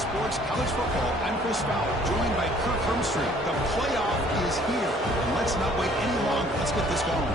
Sports College Football. I'm Chris Fowler, joined by Kirk Hermstreet. The playoff is here, and let's not wait any longer. Let's get this going.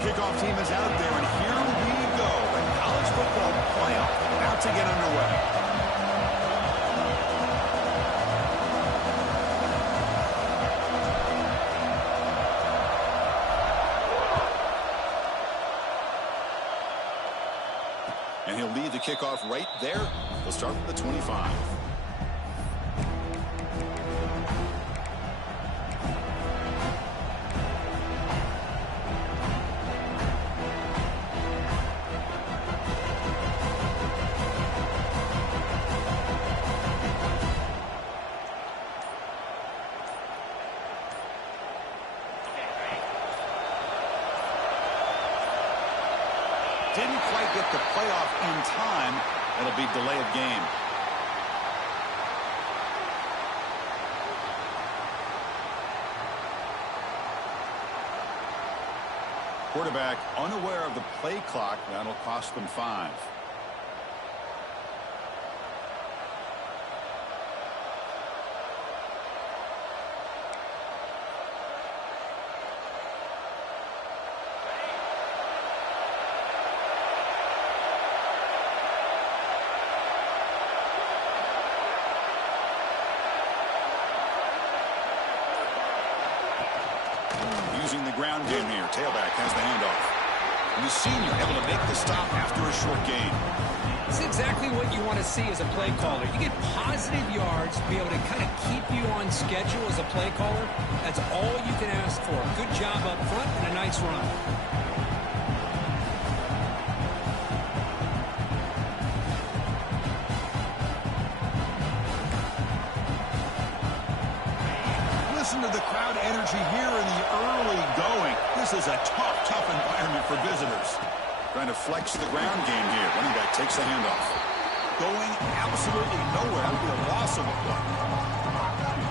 Kickoff team is out there, and here we go. The college football playoff about to get underway. And he'll lead the kickoff right there. We'll start with the 25. Didn't quite get the playoff in time. It'll be delay of game. Quarterback unaware of the play clock. That'll cost them 5. Using the ground game here. Tailback has the handoff. And the senior able to make the stop after a short gain. It's exactly what you want to see as a play caller. You get positive yards, be able to kind of keep you on schedule as a play caller. That's all you can ask for. Good job up front and a nice run. Listen to the crowd energy here in the early going. This is a tough environment for visitors. Trying to flex the ground game here. Running back takes the handoff. Going absolutely nowhere. That would be a loss of a play.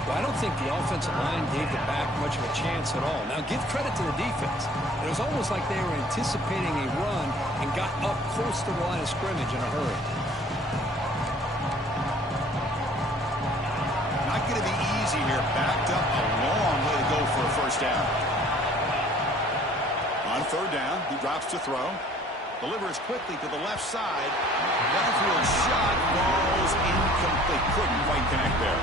Well, I don't think the offensive line gave the back much of a chance at all. Now, give credit to the defense. It was almost like they were anticipating a run and got up close to the line of scrimmage in a hurry. Not going to be easy here. Backed up a long way to go for a first down. On third down, he drops to throw. Delivers quickly to the left side. Downfield shot falls incomplete. Couldn't quite connect there.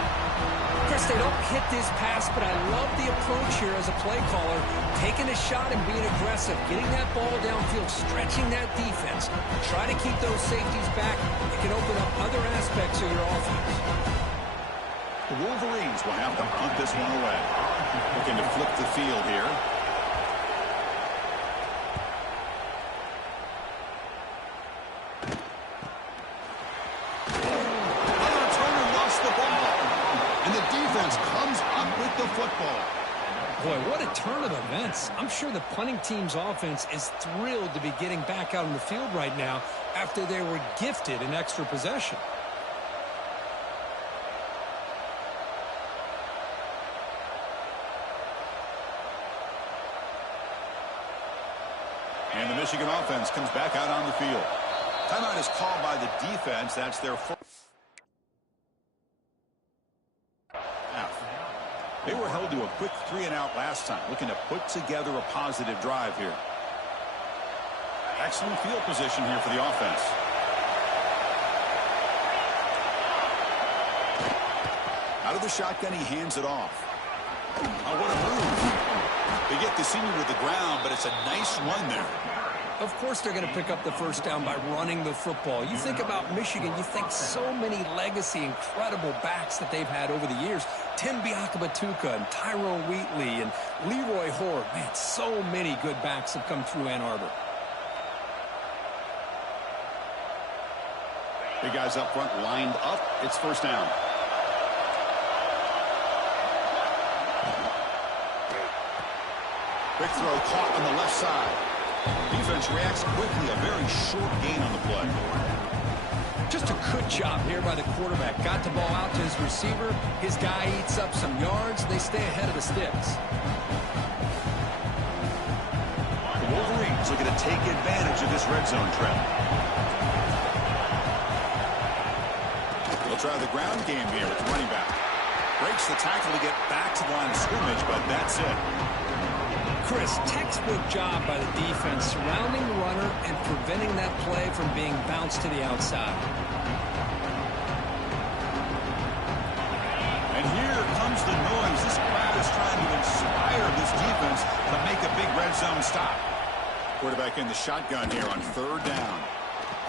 Chris, they don't hit this pass, but I love the approach here as a play caller. Taking a shot and being aggressive. Getting that ball downfield. Stretching that defense. Try to keep those safeties back. It can open up other aspects of your offense. The Wolverines will have to punt this one away. Looking to flip the field here. Comes up with the football. Boy, what a turn of events. I'm sure the punting team's offense is thrilled to be getting back out on the field right now after they were gifted an extra possession. And the Michigan offense comes back out on the field. Timeout is called by the defense. That's their first. They were held to a quick 3-and-out last time, looking to put together a positive drive here. Excellent field position here for the offense. Out of the shotgun, he hands it off. Oh, what a move. They get the senior with the ground, but it's a nice run there. Of course they're going to pick up the first down by running the football. You think about Michigan, you think so many legacy, incredible backs that they've had over the years. Tim Biakabatuka and Tyrone Wheatley and Leroy Horde. Man, so many good backs have come through Ann Arbor. Big guys up front lined up. It's first down. Quick throw caught on the left side. Defense reacts quickly. A very short gain on the play. Just a good job here by the quarterback. Got the ball out to his receiver. His guy eats up some yards. They stay ahead of the sticks. The Wolverines looking to take advantage of this red zone trap. They'll try the ground game here with the running back. Breaks the tackle to get back to the line of scrimmage, but that's it. Chris, textbook job by the defense surrounding the runner and preventing that play from being bounced to the outside. And here comes the noise. This crowd is trying to inspire this defense to make a big red zone stop. Quarterback in the shotgun here on third down.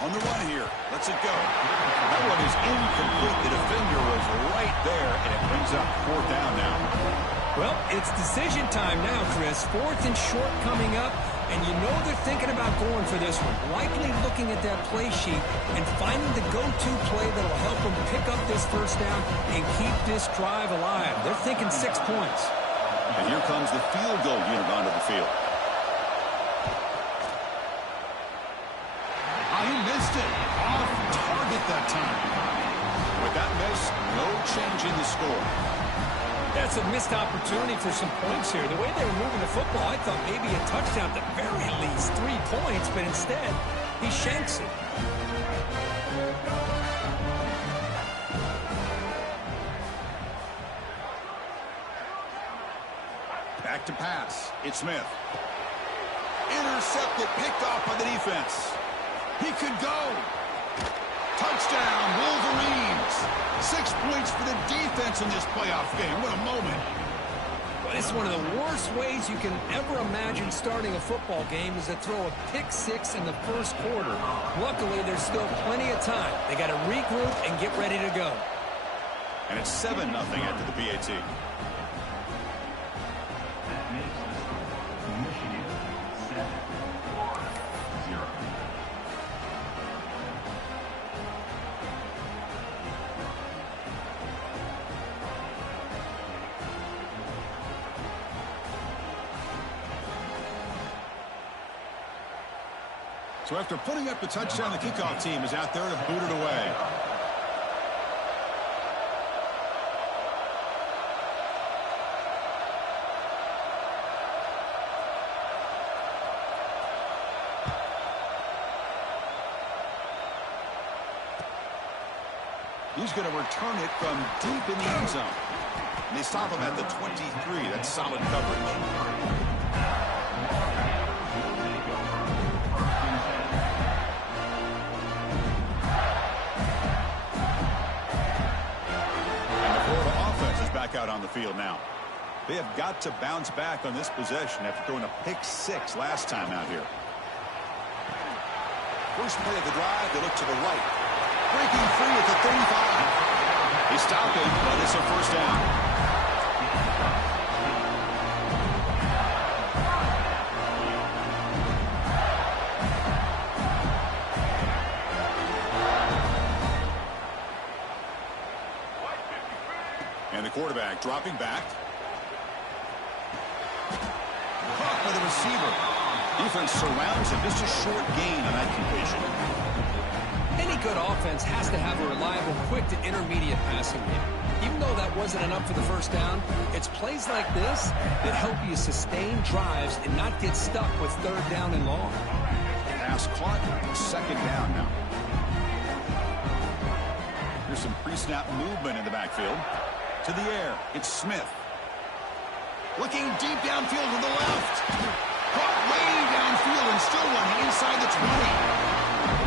On the run here. Lets it go. That one is incomplete. The defender was right there, and it brings up fourth down now. Well, it's decision time now, Chris. Fourth and short coming up, and you know they're thinking about going for this one. Likely looking at that play sheet and finding the go-to play that will help them pick up this first down and keep this drive alive. They're thinking 6 points. And here comes the field goal unit onto the field. He missed it. Off target that time. With that miss, no change in the score. That's a missed opportunity for some points here. The way they were moving the football, I thought maybe a touchdown at the very least, 3 points, but instead, he shanks it. Back to pass. It's Smith. Intercepted, picked off by the defense. He could go. Touchdown, Wolverines. 6 points for the defense in this playoff game. What a moment. Well, it's one of the worst ways you can ever imagine starting a football game is to throw a pick six in the first quarter. Luckily, there's still plenty of time. They got to regroup and get ready to go. And it's 7-0 after the PAT. So after putting up the touchdown, the kickoff team is out there to boot it away. He's going to return it from deep in the end zone. And they stop him at the 23. That's solid coverage. Out on the field now. They have got to bounce back on this possession after throwing a pick six last time out here. First play of the drive, they look to the right. Breaking free at the 35. They stop him, but it's a first down. And the quarterback dropping back. Caught by the receiver. Defense surrounds him. Just a short gain on that completion. Any good offense has to have a reliable, quick to intermediate passing game. Even though that wasn't enough for the first down, it's plays like this that help you sustain drives and not get stuck with third down and long. Pass caught. Second down now. There's some pre-snap movement in the backfield. To the air, it's Smith. Looking deep downfield to the left. Caught way downfield and still running inside the 20.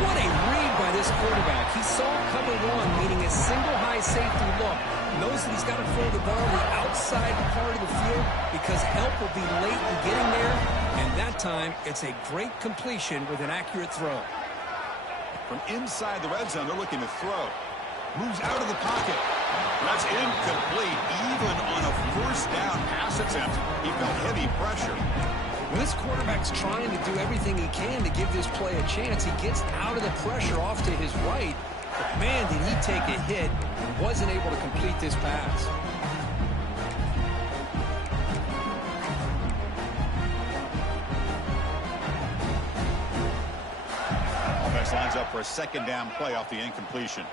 What a read by this quarterback. He saw cover one, meaning a single high safety look. Knows that he's got to throw the ball to the outside part of the field because help will be late in getting there. And that time, it's a great completion with an accurate throw. From inside the red zone, they're looking to throw. Moves out of the pocket. That's incomplete. Even on a first down pass attempt, he felt heavy pressure. When this quarterback's trying to do everything he can to give this play a chance, he gets out of the pressure off to his right. But man, did he take a hit and wasn't able to complete this pass. up for a second down play off the incompletion.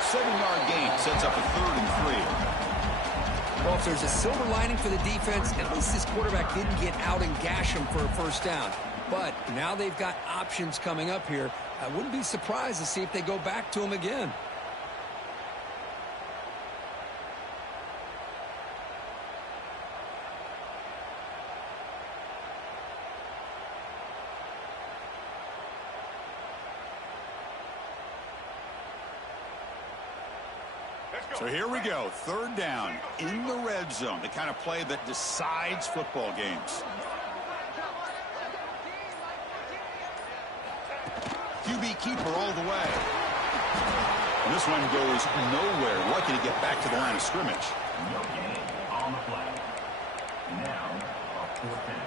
7-yard gain sets up a 3rd and 3. Well, if there's a silver lining for the defense, at least this quarterback didn't get out and gash him for a first down. But now they've got options coming up here. I wouldn't be surprised to see if they go back to him again. So here we go, 3rd down in the red zone, the kind of play that decides football games. QB keeper all the way. And this one goes nowhere. Lucky to get back to the line of scrimmage. No gain on the play. Now, a 4th down.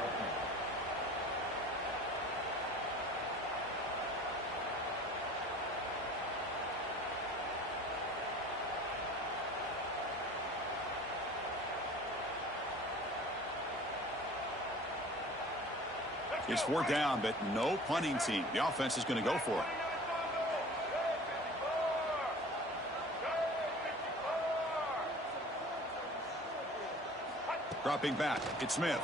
It's 4th down, but no punting team. The offense is going to go for it. Dropping back, it's Smith.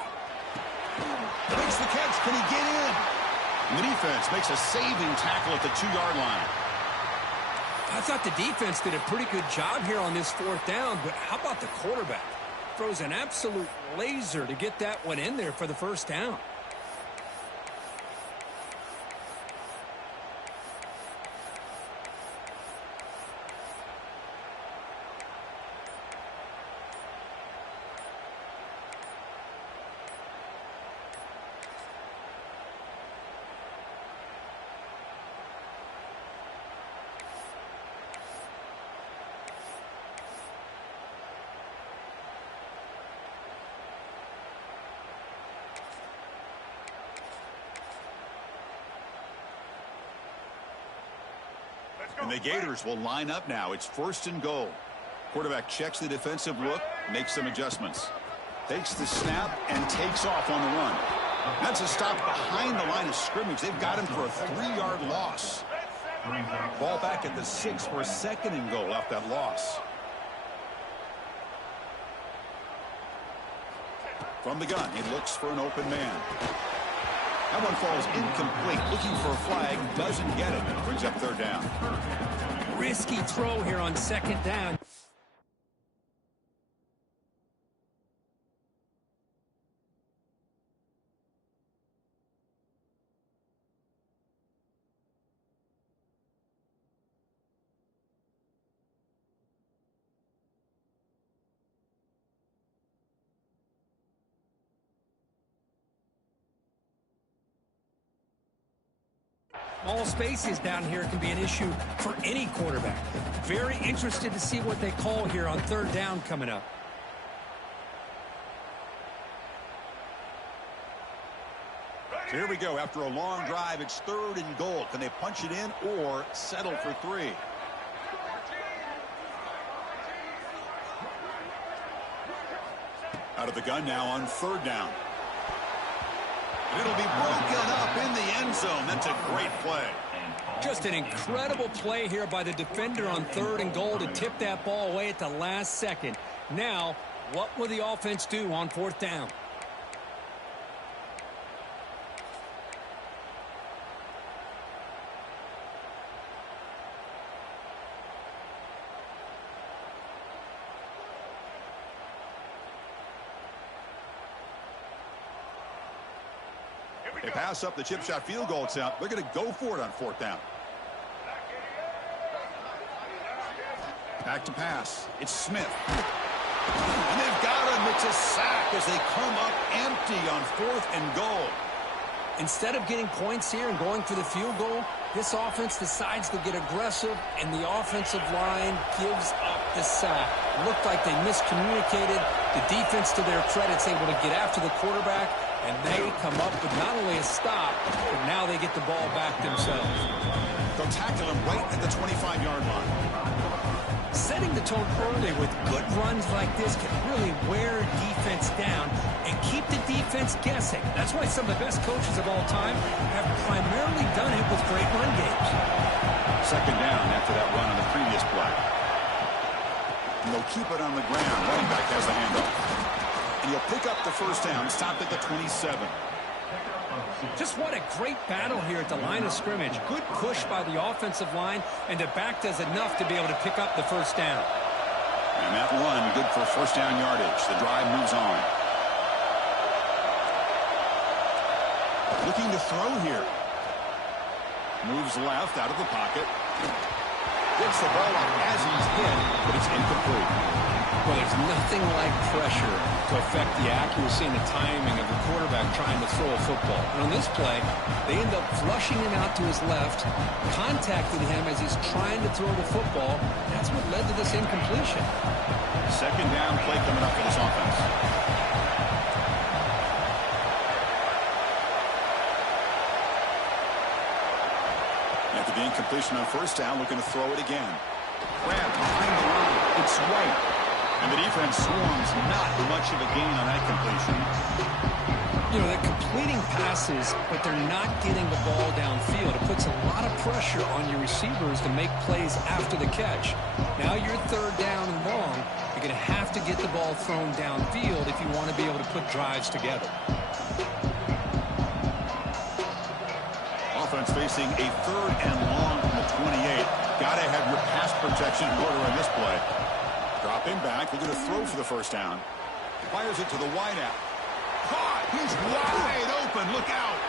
Makes the catch. Can he get in? And the defense makes a saving tackle at the 2-yard line. I thought the defense did a pretty good job here on this 4th down, but how about the quarterback? Throws an absolute laser to get that one in there for the first down. And the Gators will line up now. It's 1st and goal. Quarterback checks the defensive look, makes some adjustments. Takes the snap and takes off on the run. That's a stop behind the line of scrimmage. They've got him for a 3-yard loss. Ball back at the 6 for a 2nd and goal off that loss. From the gun, he looks for an open man. That one falls incomplete. Looking for a flag, doesn't get it. Brings up 3rd down. Risky throw here on 2nd down. All spaces down here can be an issue for any quarterback. Very interested to see what they call here on 3rd down coming up. So here we go. After a long drive, it's 3rd and goal. Can they punch it in or settle for 3? Out of the gun now on 3rd down. It'll be broken up in the end zone. That's a great play. Just an incredible play here by the defender on 3rd and goal to tip that ball away at the last second. Now, what will the offense do on 4th down? They pass up the chip shot field goal attempt. They're going to go for it on 4th down. Back to pass. It's Smith. And they've got him. It's a sack as they come up empty on 4th and goal. Instead of getting points here and going for the field goal, this offense decides to get aggressive, and the offensive line gives up the sack. Looked like they miscommunicated. The defense, to their credit, is able to get after the quarterback, and they come up with not only a stop, but now they get the ball back themselves. They'll tackle him right at the 25-yard line. Setting the tone early with good runs like this can really wear defense down and keep the defense guessing. That's why some of the best coaches of all time have primarily done it with great run games. Second down after that run on the previous play. And they'll keep it on the ground. Running back has the handoff. And he'll pick up the first down, stopped at the 27. Just what a great battle here at the line of scrimmage. Good push by the offensive line, and the back does enough to be able to pick up the first down. And that run, good for first down yardage. The drive moves on. Looking to throw here. Moves left out of the pocket. Gets the ball up as he's hit, but it's incomplete. Well, there's nothing like pressure to affect the accuracy and the timing of the quarterback trying to throw a football. And on this play, they end up flushing him out to his left, contacting him as he's trying to throw the football. That's what led to this incompletion. Second down play coming up for this offense. After the incompletion on first down, looking to throw it again. Grab behind the line. It's White. And the defense swarms, not much of a gain on that completion. You know, they're completing passes, but they're not getting the ball downfield. It puts a lot of pressure on your receivers to make plays after the catch. Now you're third down and long. You're going to have to get the ball thrown downfield if you want to be able to put drives together. Offense facing a third and long from the 28. Got to have your pass protection in order on this play. Dropping back, they're going to throw for the first down. Fires it to the wideout. Caught! He's wide open. Look out!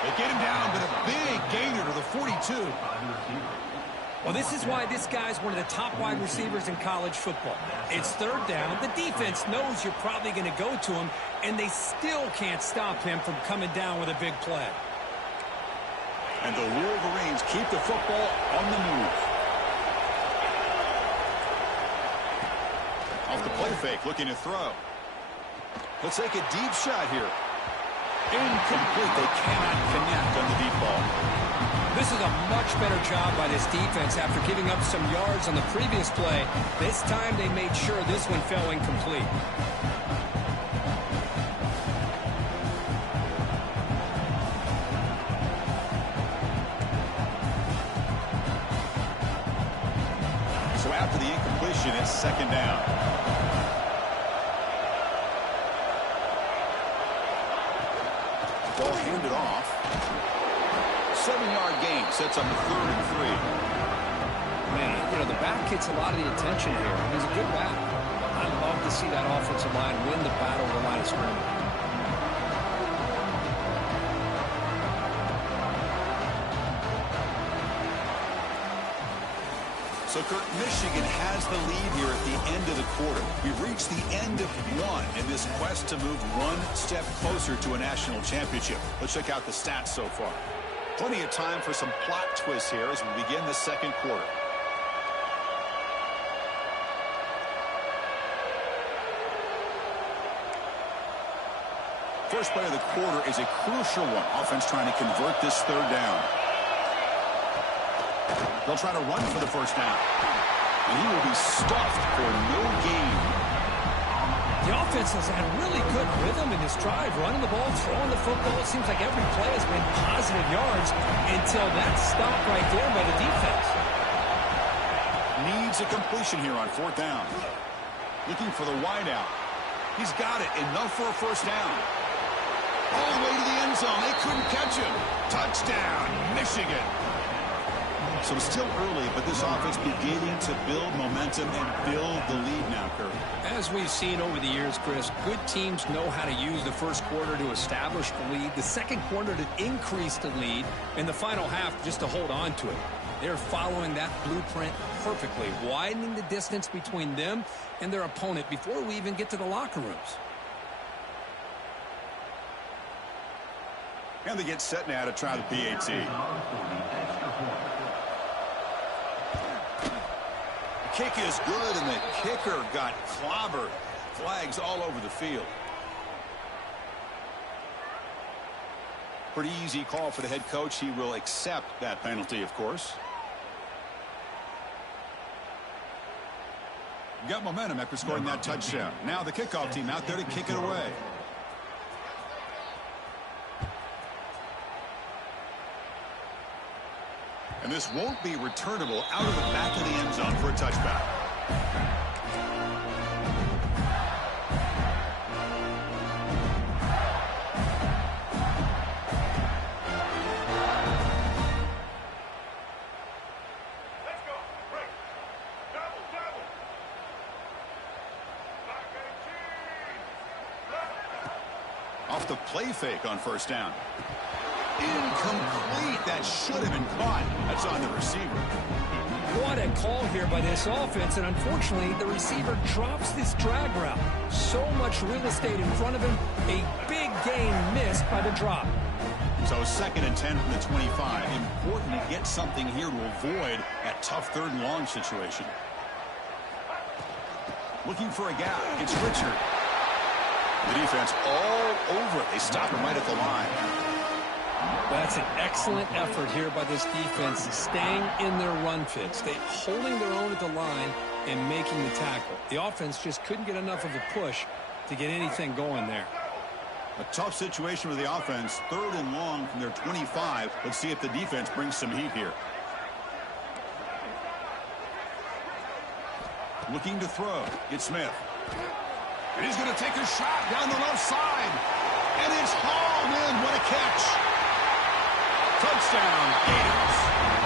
They get him down, but a big gainer to the 42. Well, this is why this guy's one of the top wide receivers in college football. It's third down. The defense knows you're probably going to go to him, and they still can't stop him from coming down with a big play. And the Wolverines keep the football on the move. Off the play fake, looking to throw. Let's take a deep shot here. Incomplete. They cannot connect on the deep ball. This is a much better job by this defense after giving up some yards on the previous play. This time they made sure this one fell incomplete. So after the incompletion, it's second down. Ball handed off. 7-yard gain sets up a 3rd and 3. Man, you know, the back gets a lot of the attention here. He's a good back. I love to see that offensive line win the battle of the line of scrimmage. So, Kurt, Michigan has the lead here at the end of the quarter. We've reached the end of one in this quest to move one step closer to a national championship. Let's check out the stats so far. Plenty of time for some plot twists here as we begin the second quarter. First play of the quarter is a crucial one. Offense trying to convert this third down. They'll try to run for the first down. And he will be stuffed for no gain. The offense has had really good rhythm in this drive, running the ball, throwing the football. It seems like every play has been positive yards until that stop right there by the defense. Needs a completion here on 4th down. Looking for the wideout. He's got it. Enough for a first down. All the way to the end zone. They couldn't catch him. Touchdown, Michigan. So still early, but this offense beginning to build momentum and build the lead now, Kurt. As we've seen over the years, Chris, good teams know how to use the first quarter to establish the lead, the second quarter to increase the lead, and the final half just to hold on to it. They're following that blueprint perfectly, widening the distance between them and their opponent before we even get to the locker rooms. And they get set now to try the PAT. Kick is good, and the kicker got clobbered. Flags all over the field. Pretty easy call for the head coach. He will accept that penalty, of course. Got momentum after scoring that touchdown. Now the kickoff team out there to kick it away. And this won't be returnable out of the back of the end zone for a touchback. Off the play fake on first down. Incomplete. That should have been caught. That's on the receiver. What a call here by this offense, and unfortunately, the receiver drops this drag route. So much real estate in front of him. A big gain missed by the drop. So 2nd and 10 from the 25. Important to get something here to avoid that tough 3rd and long situation. Looking for a gap. It's Richard. The defense all over it. They stop him right at the line. That's an excellent effort here by this defense, staying in their run fits. They holding their own at the line and making the tackle. The offense just couldn't get enough of a push to get anything going there. A tough situation for the offense. 3rd and long from their 25. Let's see if the defense brings some heat here. Looking to throw. It's Smith. And he's going to take a shot down the left side. And it's hauled in. What a catch. Touchdown, Gators,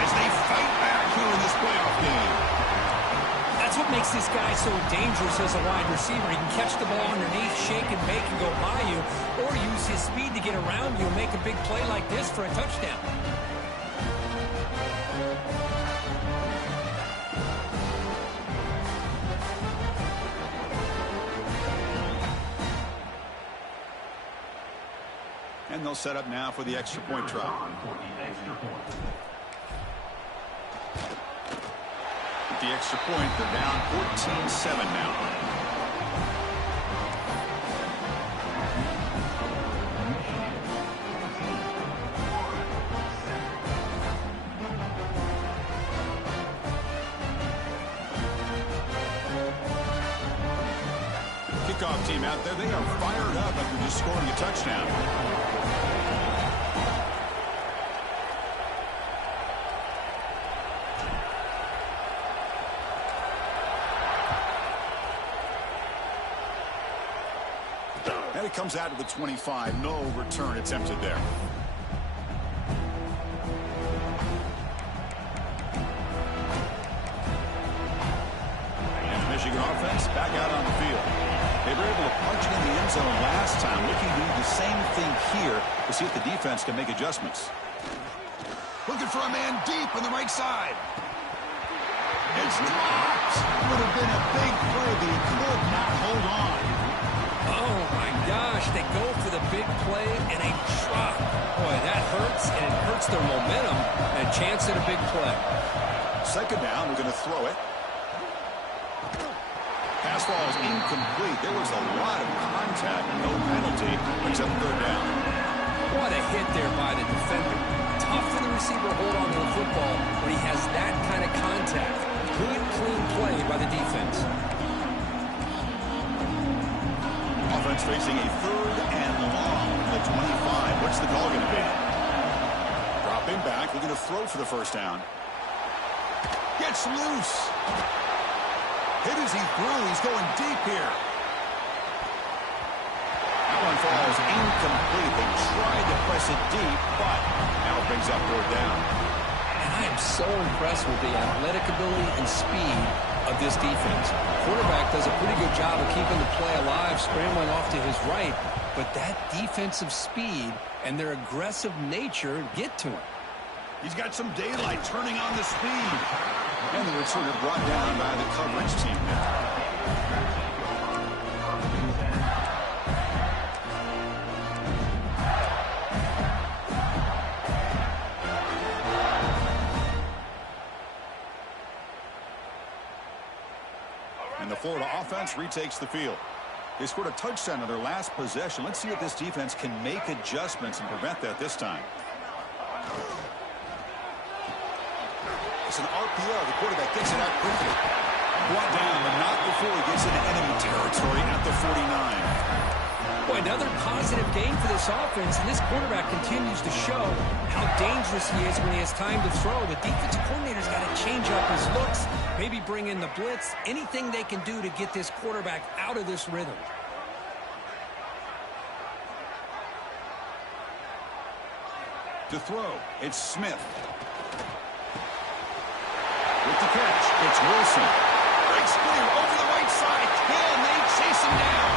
as they fight back here in this playoff game. That's what makes this guy so dangerous as a wide receiver. He can catch the ball underneath, shake and bake and go by you, or use his speed to get around you and make a big play like this for a touchdown. And they'll set up now for the extra point try. With the extra point, they're down 14-7 now. Kickoff team out there, they are fired up after just scoring a touchdown. And it comes out to the 25. No return attempted there. And the Michigan offense back out on the field. They were able to punch it in the end zone last time. Looking to do the same thing here to see if the defense can make adjustments. Looking for a man deep on the right side. It's dropped. Would have been a big play, but he could not hold on. Oh, my gosh. They go for the big play and a drop. Boy, that hurts, and it hurts their momentum and a chance at a big play. 2nd down, we're going to throw it. Pass ball is incomplete. There was a lot of contact. No penalty. Brings up 3rd down. What a hit there by the defender. Tough for the receiver to hold on to the football when he has that kind of contact. Good, clean play by the defense. Offense facing a 3rd and long from the 25. What's the call going to be? Dropping back. Looking to throw for the 1st down. Gets loose. Hit as he threw. He's going deep here. That one falls incomplete. They tried to press it deep, but now it brings up 4th down. And I am so impressed with the athletic ability and speed of this defense. Quarterback does a pretty good job of keeping the play alive, scrambling off to his right, but that defensive speed and their aggressive nature get to him. He's got some daylight turning on the speed. And the returner brought down by the coverage team there. And the Florida offense retakes the field. They scored a touchdown on their last possession. Let's see if this defense can make adjustments and prevent that this time. It's an RPO. The quarterback gets it out quickly. Brought down, but not before he gets into enemy territory at the 49. Boy, another positive game for this offense, and this quarterback continues to show how dangerous he is when he has time to throw. The defensive coordinator's got to change up his looks, maybe bring in the blitz, anything they can do to get this quarterback out of this rhythm. To throw, it's Smith. With the catch, it's Wilson. Breaks clear over the right side. Can they chase him down?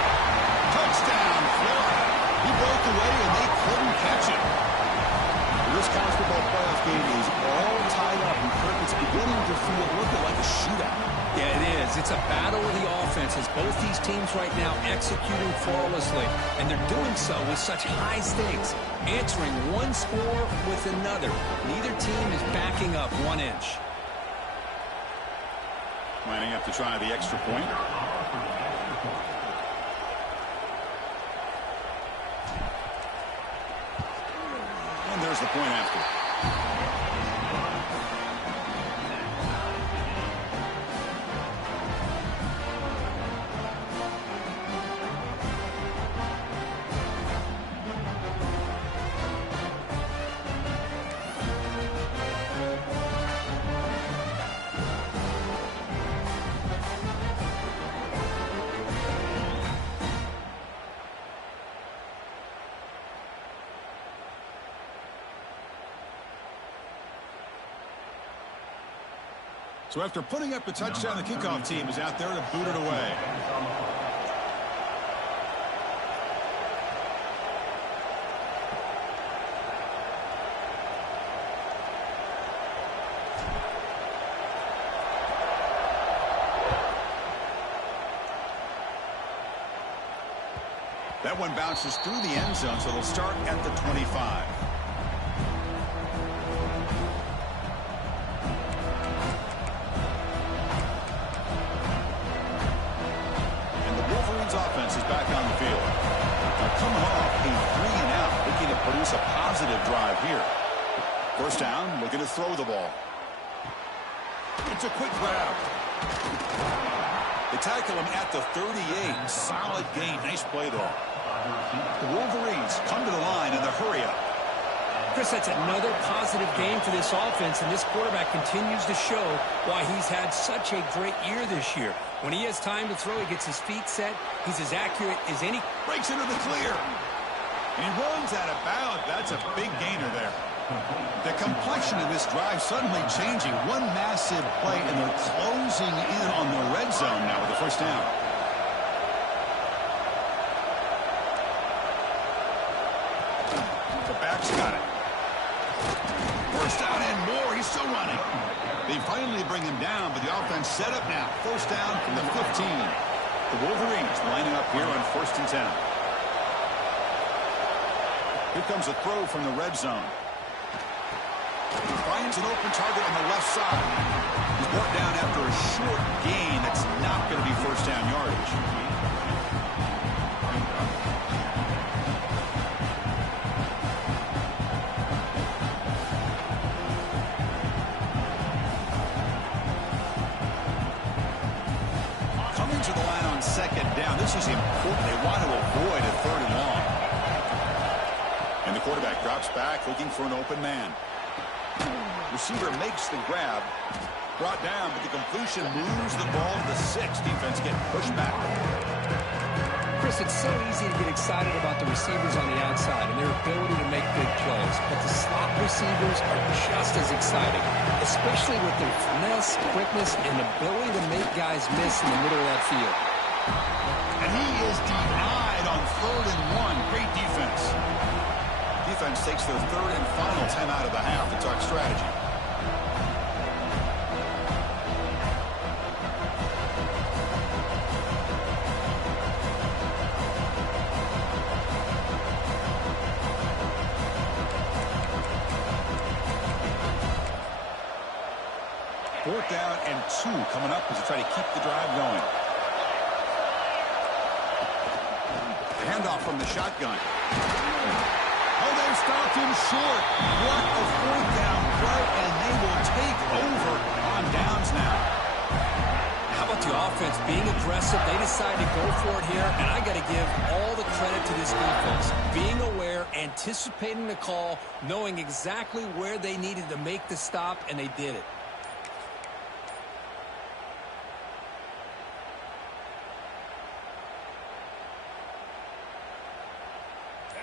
Touchdown, Florida. He broke away and they couldn't catch him. This college football playoff game is all tied up, and Kirk, it's beginning to feel looking like a shootout. Yeah, it is. It's a battle of the offenses. Both these teams right now executing flawlessly, and they're doing so with such high stakes, answering one score with another. Neither team is backing up 1 inch. Lining up to try the extra point. And there's the point after. So after putting up a touchdown, the kickoff team is out there to boot it away. That one bounces through the end zone, so they'll start at the 25. Offense is back on the field. They're coming off a 3-and-out, looking to produce a positive drive here. First down, looking to throw the ball. It's a quick grab. They tackle him at the 38. Solid gain. Nice play there. The Wolverines come to the line in the hurry-up. Chris, that's another positive game for this offense, and this quarterback continues to show why he's had such a great year this year. When he has time to throw, he gets his feet set. He's as accurate as any. Breaks into the clear. And he runs out of bounds. That's a big gainer there. The complexion of this drive suddenly changing. One massive play, and they're closing in on the red zone now with the first down. The back's got it. First down and more. He's still running. They finally bring him down, but the offense set up now. First down from the 15. The Wolverines lining up here on 1st and 10. Here comes a throw from the red zone. He finds an open target on the left side. He's brought down after a short gain. That's not going to be first down yardage. Coming to the line on second down. This is important. They want to avoid a 3rd and long. And the quarterback drops back looking for an open man. Receiver makes the grab. Brought down, but the completion moves the ball to the 6. Defense getting pushed back. Chris, it's so easy to get excited about the receivers on the outside and their ability to make big plays. But the slot receivers are just as exciting, especially with their finesse, quickness, and ability to make guys miss in the middle of that field. And he is denied on 3rd and 1. Great defense. Defense takes their 3rd and final timeout of the half to talk strategy. Fourth down and 2 coming up as they try to keep the drive going. Handoff from the shotgun. Oh, they've stopped him short. What a 4th down play, and they will take over on downs now. How about defense being aggressive. They decided to go for it here, and I got to give all the credit to this defense. Being aware, anticipating the call, knowing exactly where they needed to make the stop, and they did it.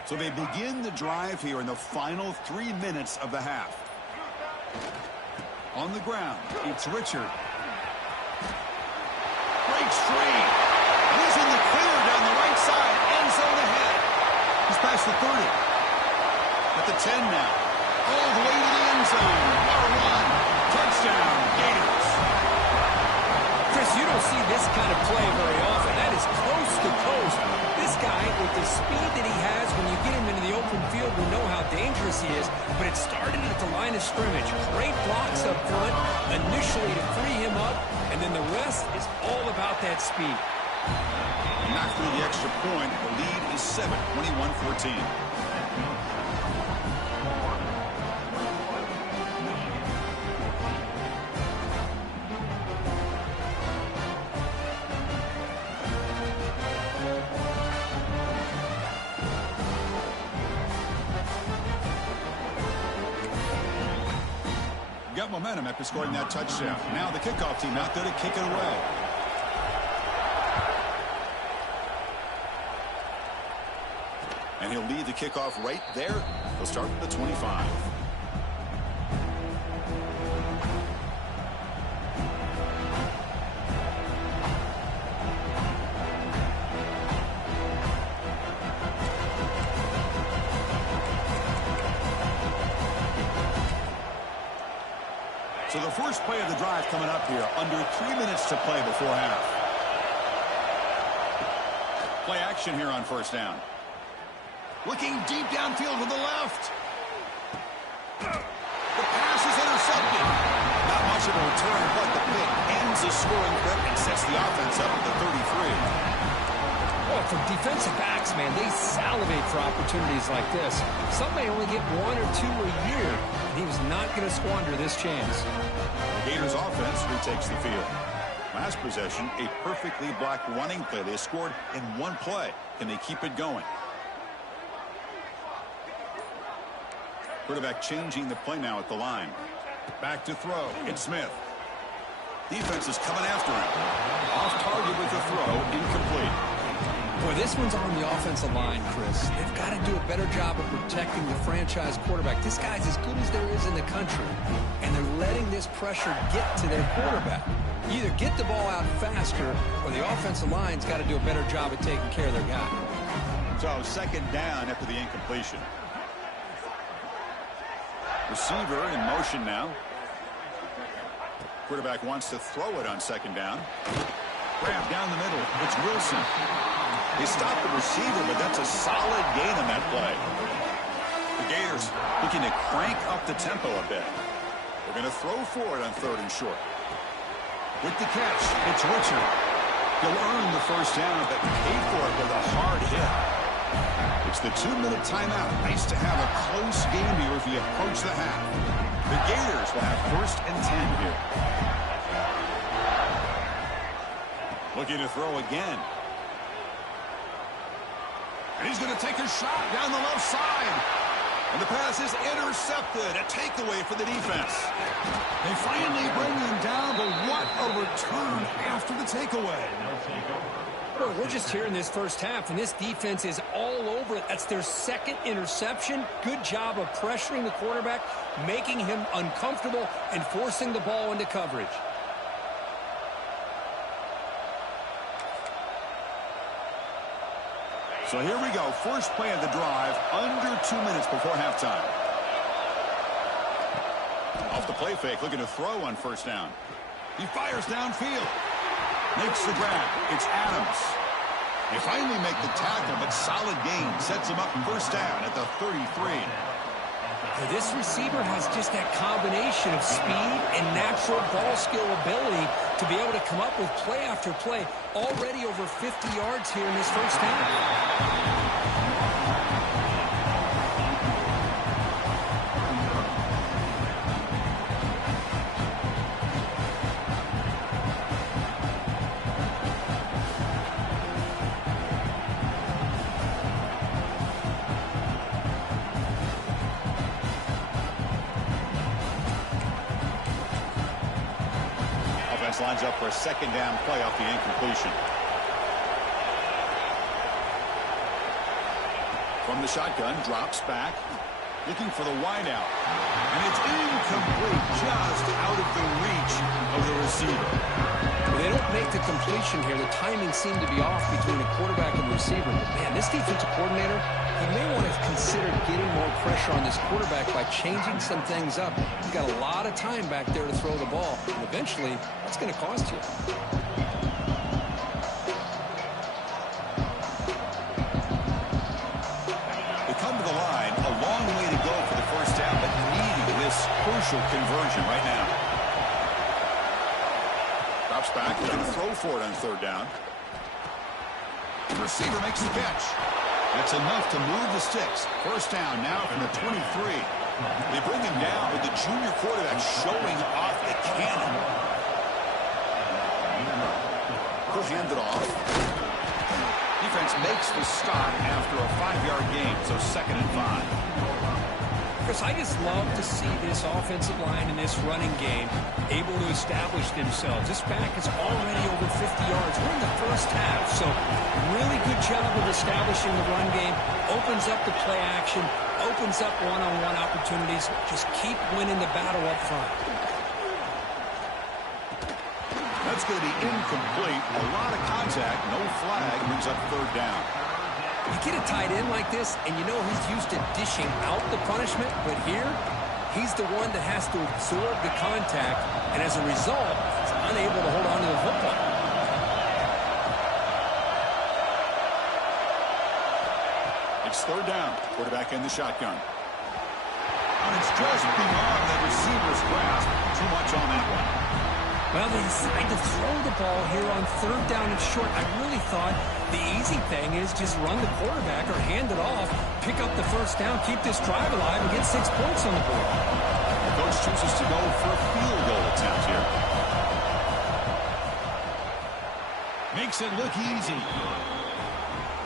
So they begin the drive here in the final 3 minutes of the half. On the ground, it's Richard. Breaks free. He's in the clear down the right side. End zone ahead. He's past the 30. At the 10 now. All the way to the end zone. What a run. Touchdown, Gators. Chris, you don't see this kind of play very often. That is coast to coast. This guy, with the speed that he has, when you get him into the open field, we know how dangerous he is, but it started at the line of scrimmage. Great blocks up front, initially to free him up, and then the rest is all about that speed. Not through the extra point. The lead is 7, 21-14. Got momentum after scoring that touchdown. Now the kickoff team out there to kick it away. And he'll lead the kickoff right there. He'll start from the 25. So the first play of the drive coming up here. Under 3 minutes to play before half. Play action here on first down. Looking deep downfield to the left. The pass is intercepted. Not much of a return, but the pick ends the scoring threat and sets the offense up at the 33. Well, for defensive backs, man, they salivate for opportunities like this. Some may only get 1 or 2 a year, and he was not going to squander this chance. The Gators offense retakes the field. Last possession, a perfectly blocked running play. They scored in one play. Can they keep it going? Quarterback changing the play now at the line. Back to throw. It's Smith. Defense is coming after him. Off target with the throw. Incomplete. Boy, this one's on the offensive line, Chris. They've got to do a better job of protecting the franchise quarterback. This guy's as good as there is in the country, and they're letting this pressure get to their quarterback. You either get the ball out faster, or the offensive line's got to do a better job of taking care of their guy. So second down after the incompletion. Receiver in motion now. Quarterback wants to throw it on second down. Grab down the middle. It's Wilson. He stopped the receiver, but that's a solid gain on that play. The Gators looking to crank up the tempo a bit. They're going to throw for it on third and short. With the catch, it's Richard. He'll earn the first down, but pay for it with a hard hit. It's the 2-minute timeout. Nice to have a close game here as we approach the half. The Gators will have first and 10 here. Looking to throw again. And he's going to take a shot down the left side. And the pass is intercepted. A takeaway for the defense. They finally bring him down, but what a return after the takeaway. Well, we're just here in this first half, and this defense is all over it. That's their second interception. Good job of pressuring the quarterback, making him uncomfortable, and forcing the ball into coverage. So here we go. First play of the drive, under 2 minutes before halftime. Off the play fake, looking to throw on first down. He fires downfield. Makes the grab. It's Adams. They finally make the tackle, but solid gain sets him up first down at the 33. This receiver has just that combination of speed and natural ball skill ability to be able to come up with play after play. Already over 50 yards here in this first half. Defense lines up for a second down play off the incompletion. From the shotgun, drops back, looking for the wideout. And it's incomplete, just out of the reach of the receiver. Well, they don't make the completion here. The timing seemed to be off between the quarterback and the receiver. But man, this defensive coordinator, he may want to consider getting more pressure on this quarterback by changing some things up. He's got a lot of time back there to throw the ball. And eventually, that's going to cost you. Crucial conversion right now. Drops back, going to throw for it on third down. The receiver makes the catch. That's enough to move the sticks. First down now from the 23. They bring him down with the junior quarterback showing off the cannon. He'll hand it off. Defense makes the stop after a 5-yard gain, so 2nd and 5. Chris, I just love to see this offensive line and this running game able to establish themselves. This back is already over 50 yards. We're in the first half, so really good job of establishing the run game. Opens up the play action, opens up one-on-one opportunities. Just keep winning the battle up front. That's going to be incomplete. A lot of contact, no flag, brings up third down. You get a tight end like this, and you know he's used to dishing out the punishment, but here, he's the one that has to absorb the contact, and as a result, he's unable to hold on to the football. It's third down. Quarterback in the shotgun. And it's just beyond the receiver's grasp. Too much on that one. Well, they decided to throw the ball here on third down and short. I really thought the easy thing is just run the quarterback or hand it off, pick up the first down, keep this drive alive, and get 6 points on the board. The coach chooses to go for a field goal attempt here. Makes it look easy.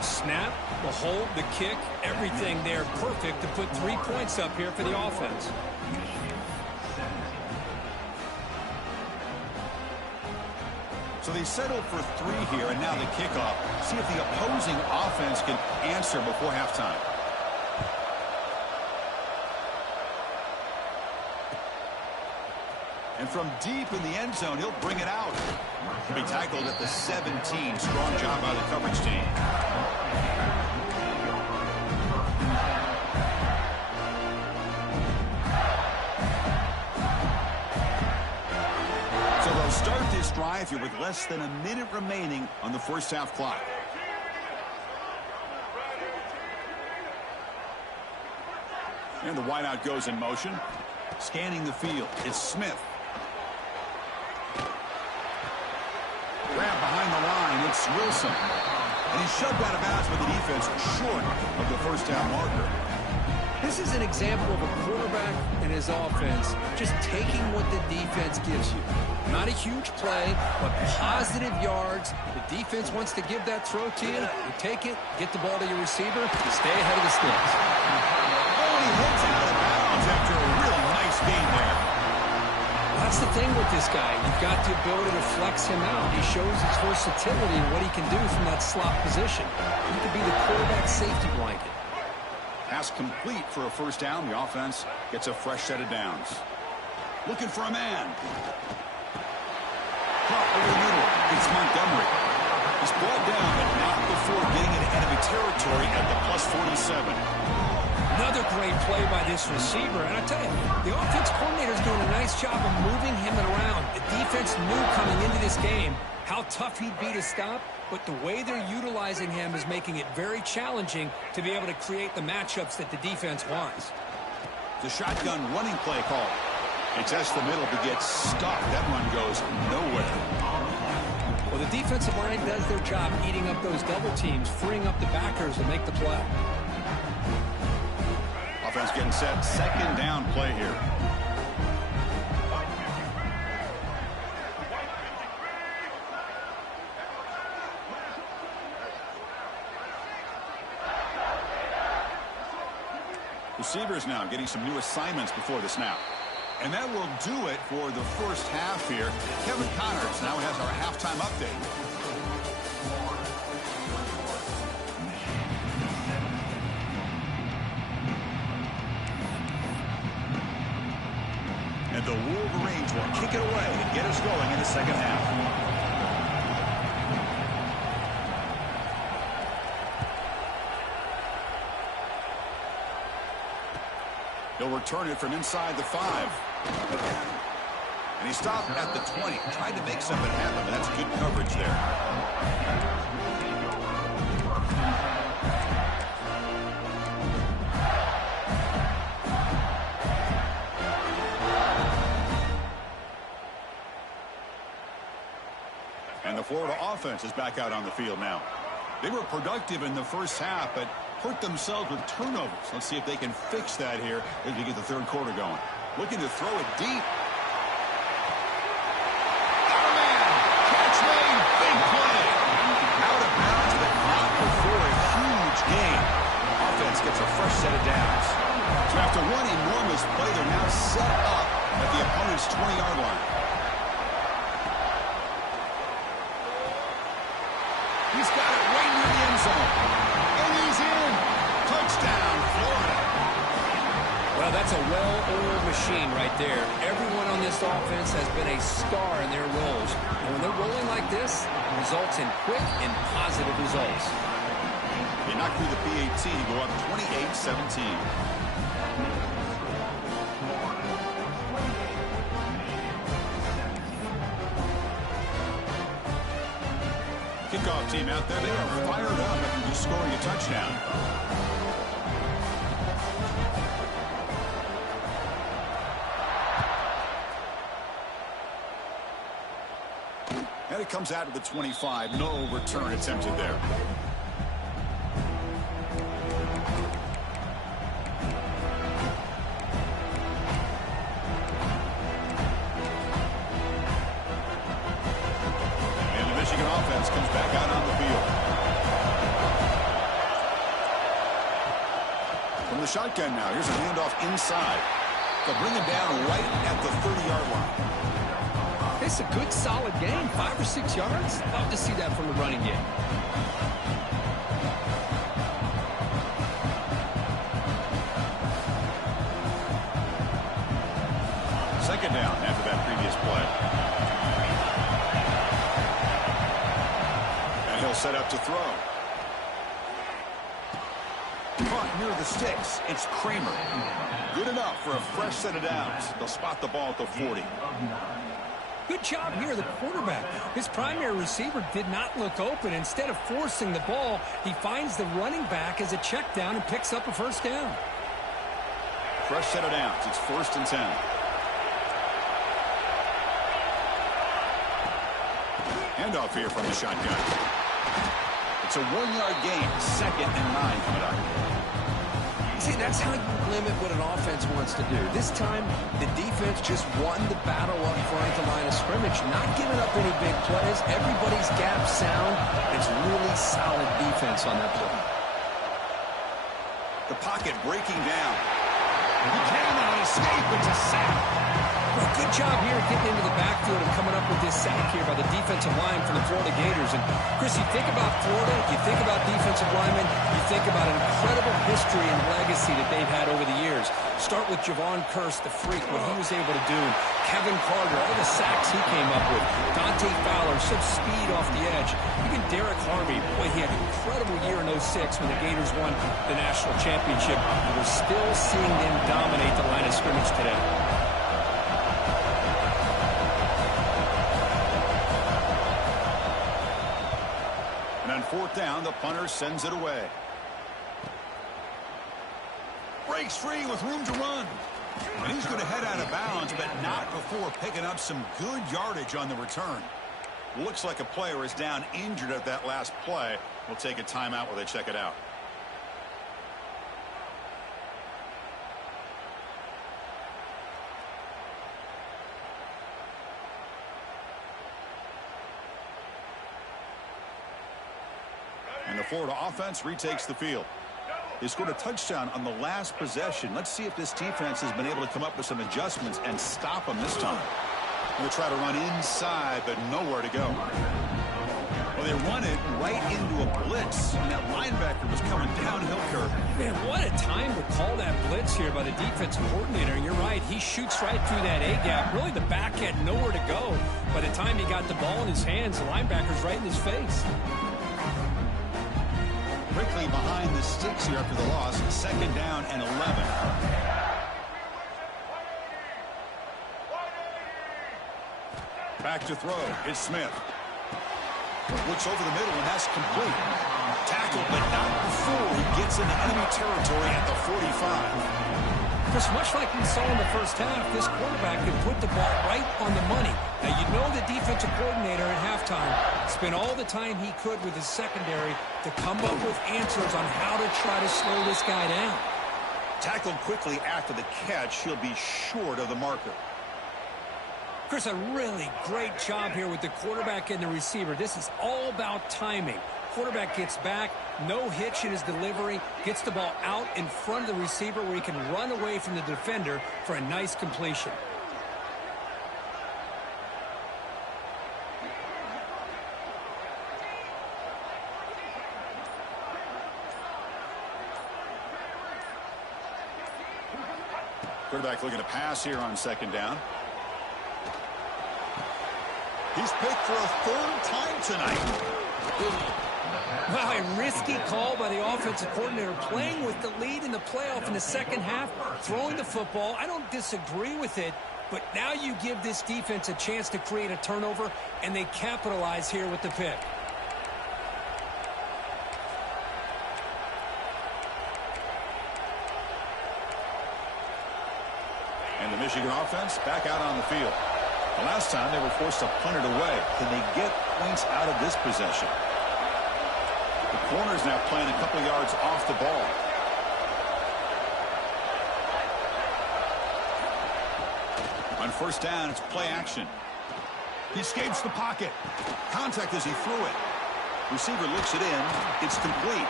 Snap, the hold, the kick, everything there perfect to put 3 points up here for the offense. So they settle for 3 here, and now the kickoff. See if the opposing offense can answer before halftime. And from deep in the end zone, he'll bring it out. He'll be tackled at the 17. Strong job by the coverage team. Start this drive here with less than a minute remaining on the first half clock. And the wideout goes in motion. Scanning the field. It's Smith. Grab behind the line. It's Wilson. And he's shoved out of bounds with the defense short of the first down marker. This is an example of a quarterback and his offense just taking what the defense gives you. Not a huge play, but positive yards. The defense wants to give that throw to you. You take it, get the ball to your receiver, you stay ahead of the sticks. Oh, he hits out of bounds after a really nice game there. That's the thing with this guy. You've got the ability to flex him out. He shows his versatility and what he can do from that slot position. He could be the quarterback safety blanket. Pass complete for a first down. The offense gets a fresh set of downs. Looking for a man. Caught over the middle. It's Montgomery. He's brought down, but not before getting it out of territory at the +47. Another great play by this receiver. And I tell you, the offense coordinator is doing a nice job of moving him around. The defense knew coming into this game how tough he'd be to stop, but the way they're utilizing him is making it very challenging to be able to create the matchups that the defense wants. The shotgun running play call. They test the middle to get stopped. That run goes nowhere. Well, the defensive line does their job eating up those double teams, freeing up the backers to make the play. Offense getting set. Second down play here. Receivers now getting some new assignments before the snap. And that will do it for the first half here. Kevin Connors now has our halftime update. And the Wolverines will kick it away and get us going in the second half. He'll return it from inside the 5. And he stopped at the 20. Tried to make something happen, but that's good coverage there. And the Florida offense is back out on the field now. They were productive in the first half, but hurt themselves with turnovers. Let's see if they can fix that here as we get the third quarter going. Looking to throw it deep. Got a man! Catch made! Big play! Out of bounds, but not before a huge gain. Offense gets a fresh set of downs. So after one enormous play, they're now set up at the opponent's 20-yard line. He's got it right near the end zone. And he's in. Touchdown, Florida. Well, that's a well-oiled machine right there. Everyone on this offense has been a star in their roles. And when they're rolling like this, it results in quick and positive results. They knock through the PAT to go up 28-17. Kickoff team out there, they are fired up after just scoring a touchdown. And it comes out of the 25. No return attempted there. Comes back out on the field. From the shotgun now, here's a handoff inside. They'll bring him down right at the 30-yard line. It's a good, solid game. 5 or 6 yards. Love to see that from the running game. Second down after that previous play. He'll set up to throw. Caught near the sticks. It's Kramer. Good enough for a fresh set of downs. They'll spot the ball at the 40. Good job here, the quarterback. His primary receiver did not look open. Instead of forcing the ball, he finds the running back as a check down and picks up a first down. Fresh set of downs. It's 1st and 10. Handoff here from the shotgun. It's a 1-yard gain. 2nd and 9 coming up. See, that's how you limit what an offense wants to do. This time, the defense just won the battle up front at the line of scrimmage, not giving up any big plays. Everybody's gap sound. It's really solid defense on that play. The pocket breaking down. He cannot escape. It's a sack. Well, good job here getting into the backfield and coming up with this sack here by the defensive line from the Florida Gators. And, Chris, you think about Florida, you think about defensive linemen, you think about an incredible history and legacy that they've had over the years. Start with Javon Kearse, the freak, what he was able to do. And Kevin Carter, all the sacks he came up with. Dante Fowler, some speed off the edge. Even Derek Harvey, boy, he had an incredible year in 06 when the Gators won the national championship. And we're still seeing them dominate the line of scrimmage today. On 4th down, the punter sends it away. Breaks free with room to run. And he's going to head out of bounds, but not before picking up some good yardage on the return. Looks like a player is down injured at that last play. We'll take a timeout while they check it out. And the Florida offense retakes the field. They scored a touchdown on the last possession. Let's see if this defense has been able to come up with some adjustments and stop them this time. They'll try to run inside, but nowhere to go. Well, they run it right into a blitz, and that linebacker was coming downhill curve. Man, what a time to call that blitz here by the defensive coordinator. And you're right, he shoots right through that A-gap. Really, the back had nowhere to go. By the time he got the ball in his hands, the linebacker's right in his face. Quickly behind the sticks here after the loss. 2nd down and 11. Back to throw. It's Smith. Looks over the middle, and that's complete. Tackled, but not before he gets into enemy territory at the 45. Because much like we saw in the first half, this quarterback can put the ball right on the money. Now, you know the defensive coordinator at halftime spent all the time he could with his secondary to come up with answers on how to try to slow this guy down. Tackled quickly after the catch. He'll be short of the marker. Chris, a really great job here with the quarterback and the receiver. This is all about timing. Quarterback gets back, no hitch in his delivery, gets the ball out in front of the receiver where he can run away from the defender for a nice completion. Quarterback looking to pass here on 2nd down. He's picked for a 3rd time tonight. Wow, a risky call by the offensive coordinator, playing with the lead in the playoff in the second half, throwing the football. I don't disagree with it, but now you give this defense a chance to create a turnover, and they capitalize here with the pick. And the Michigan offense back out on the field. The last time they were forced to punt it away. Can they get points out of this possession? The corner's now playing a couple yards off the ball. On 1st down, it's play action. He escapes the pocket. Contact as he threw it. Receiver looks it in. It's complete.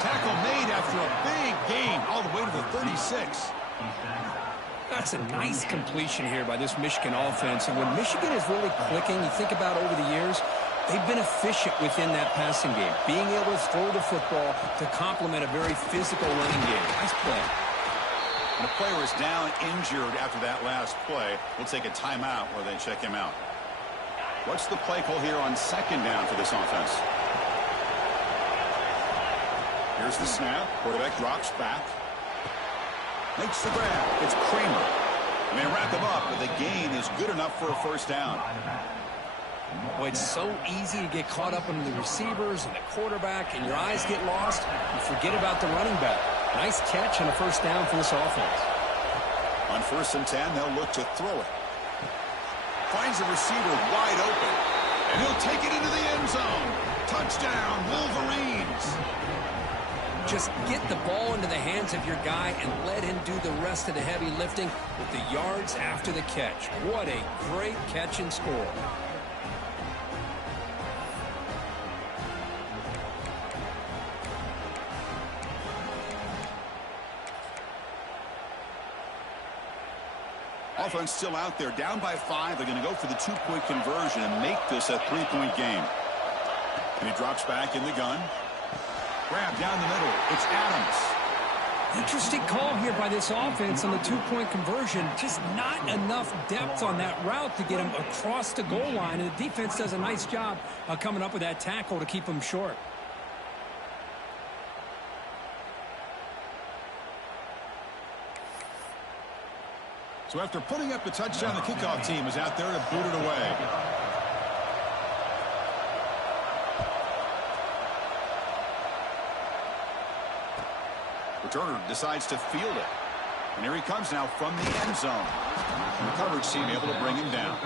Tackle made after a big gain all the way to the 36. That's a nice completion here by this Michigan offense. And when Michigan is really clicking, you think about over the years, they've been efficient within that passing game, being able to throw the football to complement a very physical running game. Nice play. And the player is down injured after that last play. We'll take a timeout where they check him out. What's the play call here on 2nd down for this offense? Here's the snap. Quarterback drops back. Makes the grab. It's Kramer. And they wrap him up, but the gain is good enough for a 1st down. Boy, it's so easy to get caught up in the receivers and the quarterback, and your eyes get lost. You forget about the running back. Nice catch on a 1st down for this offense. On 1st and 10, they'll look to throw it. Finds the receiver wide open, and he'll take it into the end zone. Touchdown, Wolverines. Just get the ball into the hands of your guy and let him do the rest of the heavy lifting with the yards after the catch. What a great catch and score. Offense still out there, down by 5. They're going to go for the 2-point conversion and make this a 3-point game. And he drops back in the gun. Grab down the middle. It's Adams. Interesting call here by this offense on the 2-point conversion. Just not enough depth on that route to get him across the goal line. And the defense does a nice job of coming up with that tackle to keep him short. So after putting up the touchdown, the kickoff team is out there to boot it away. Returner decides to field it. And here he comes now from the end zone. And the coverage team able to bring him down.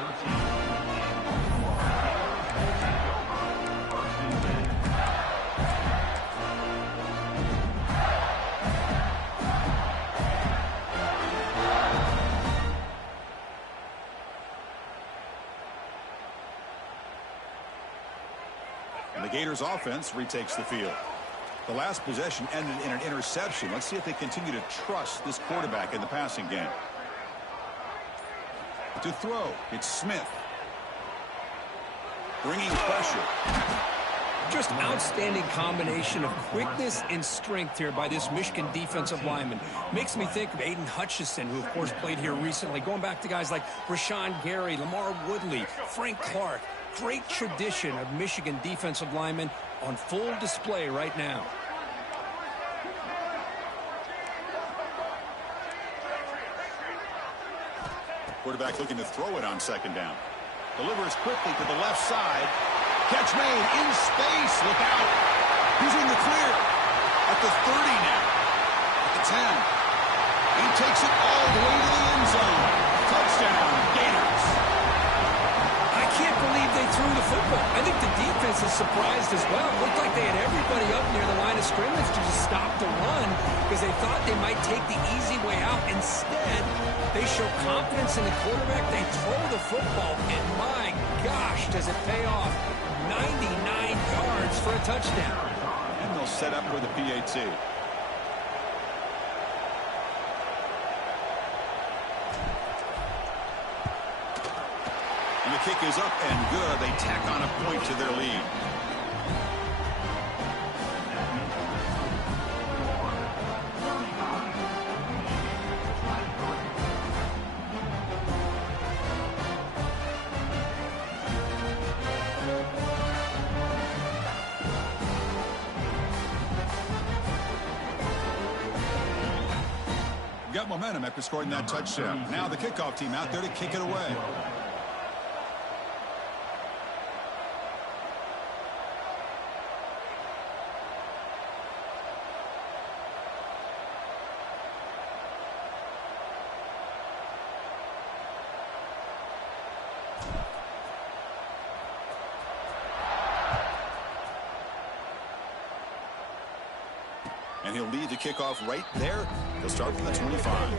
And the Gators offense retakes the field. The last possession ended in an interception. Let's see if they continue to trust this quarterback in the passing game. To throw, it's Smith. Bringing pressure. Just outstanding combination of quickness and strength here by this Michigan defensive lineman. Makes me think of Aiden Hutchinson, who, of course, played here recently. Going back to guys like Rashawn Gary, Lamar Woodley, Frank Clark. Great tradition of Michigan defensive linemen on full display right now. Quarterback looking to throw it on second down. Delivers quickly to the left side. Catch made in space. Look out. He's in the clear. At the 30 now. At the 10. He takes it all the way to the end zone. Touchdown, Gators. I can't believe they threw the football. I think the defense is surprised as well. It looked like they had everybody up near the line of scrimmage to just stop the run because they thought they might take the easy way out. Instead, they show confidence in the quarterback. They throw the football, and my gosh, does it pay off. 99 yards for a touchdown. And they'll set up for the PAT. And the kick is up and good. They tack on a point to their lead. Got momentum after scoring that touchdown. Now the kickoff team out there to kick it away. And he'll lead the kickoff right there. He'll start from the 25.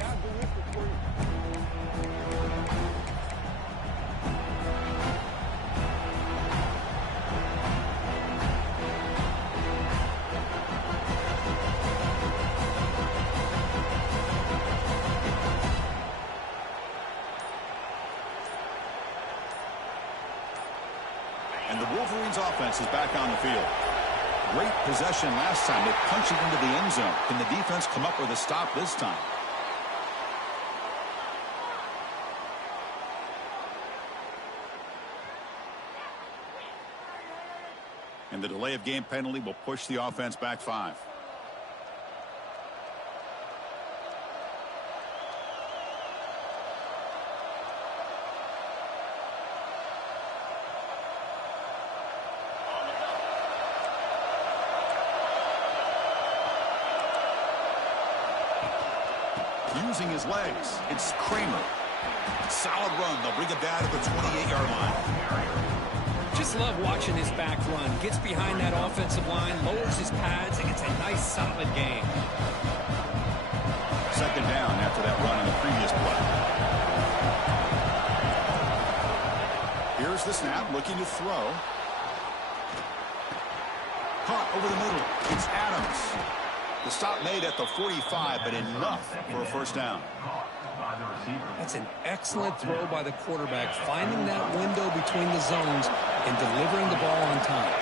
And the Wolverines' offense is back on the field. Great possession last time. They punched it into the end zone. Can the defense come up with a stop this time? And the delay of game penalty will push the offense back 5. Using his legs, it's Kramer. Solid run. They'll bring it down to the 28-yard line. Just love watching his back run. Gets behind that offensive line, lowers his pads, and it's a nice, solid game. Second down after that run in the previous play. Here's the snap, looking to throw. Caught over the middle. It's Adams. The stop made at the 45, but enough for a first down. That's an excellent throw by the quarterback, finding that window between the zones and delivering the ball on time.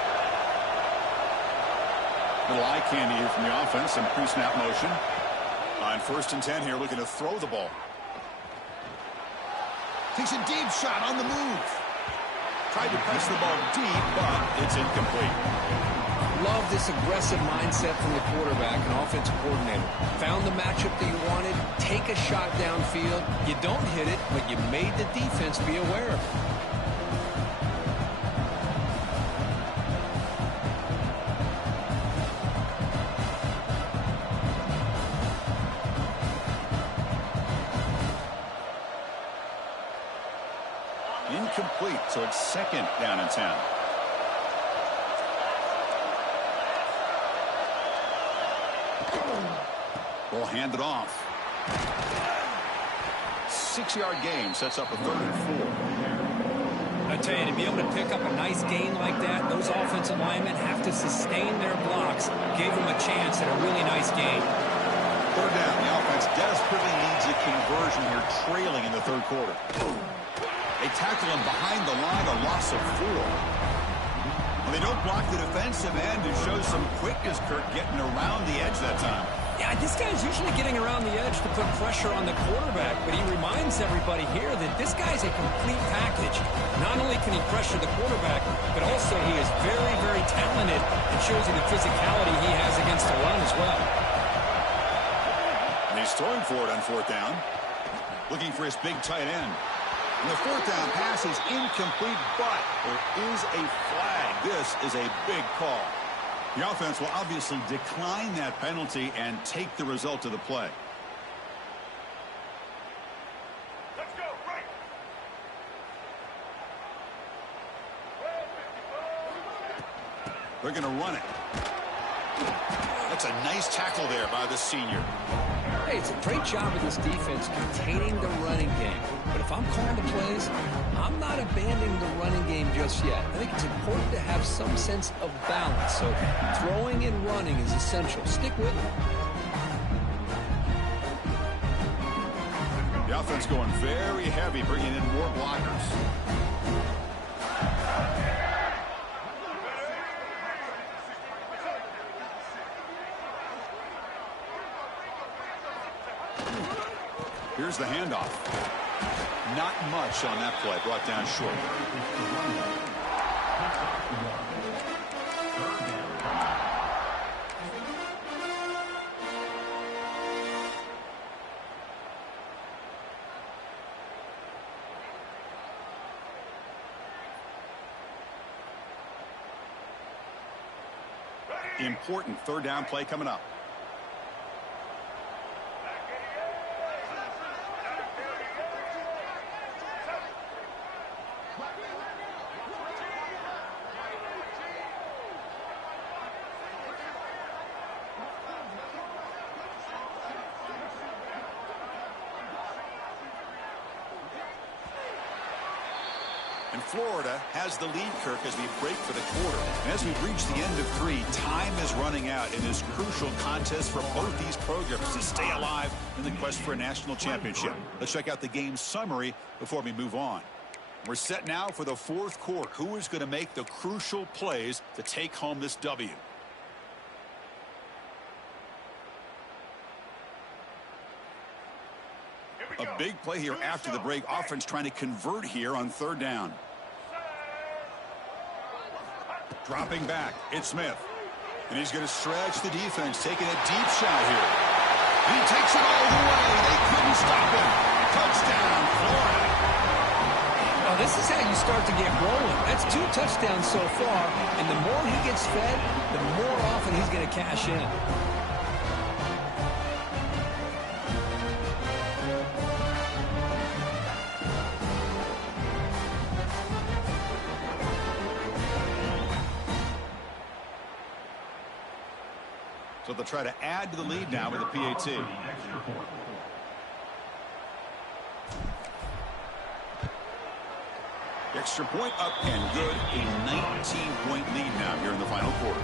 Little eye candy here from the offense, some pre-snap motion. On 1st and 10 here, looking to throw the ball. Takes a deep shot on the move. Tried to press the ball deep, but it's incomplete. Love this aggressive mindset from the quarterback and offensive coordinator. Found the matchup that you wanted, take a shot downfield. You don't hit it, but you made the defense be aware of it. Incomplete, so it's 2nd down and 10. Ball handed off. 6-yard gain sets up a 3rd and 4. I tell you, to be able to pick up a nice gain like that, those offensive linemen have to sustain their blocks. Gave them a chance at a really nice gain. Third down. The offense desperately needs a conversion here, trailing in the third quarter. They tackle him behind the line, a loss of 4. Well, they don't block the defensive end. It shows some quickness, Kirk, getting around the edge that time. Yeah, this guy's usually getting around the edge to put pressure on the quarterback, but he reminds everybody here that this guy's a complete package. Not only can he pressure the quarterback, but also he is very, very talented and shows you the physicality he has against the run as well. And he's throwing for it on fourth down, looking for his big tight end. And the fourth down pass is incomplete, but there is a flag. This is a big call. The offense will obviously decline that penalty and take the result of the play. Let's go, right. They're going to run it. That's a nice tackle there by the senior. Hey, it's a great job of this defense containing the running game. But if I'm calling the plays, I'm not abandoning the running game just yet. I think it's important to have some sense of balance. So throwing and running is essential. Stick with it. The offense going very heavy, bringing in more blockers. Here's the handoff. Not much on that play, brought down short. Important third down play coming up. And Florida has the lead, Kirk, as we break for the quarter. And as we reach the end of 3, time is running out in this crucial contest for both these programs to stay alive in the quest for a national championship. Let's check out the game summary before we move on. We're set now for the fourth quarter. Who is going to make the crucial plays to take home this W? A big play here after the break. Offense trying to convert here on third down. Dropping back, it's Smith. And he's going to stretch the defense, taking a deep shot here. He takes it all the way. They couldn't stop him. Touchdown, Florida. Now, this is how you start to get rolling. That's 2 touchdowns so far, and the more he gets fed, the more often he's going to cash in. So they'll try to add to the lead now with a PAT. Extra point up and good. A 19-point lead now here in the final quarter.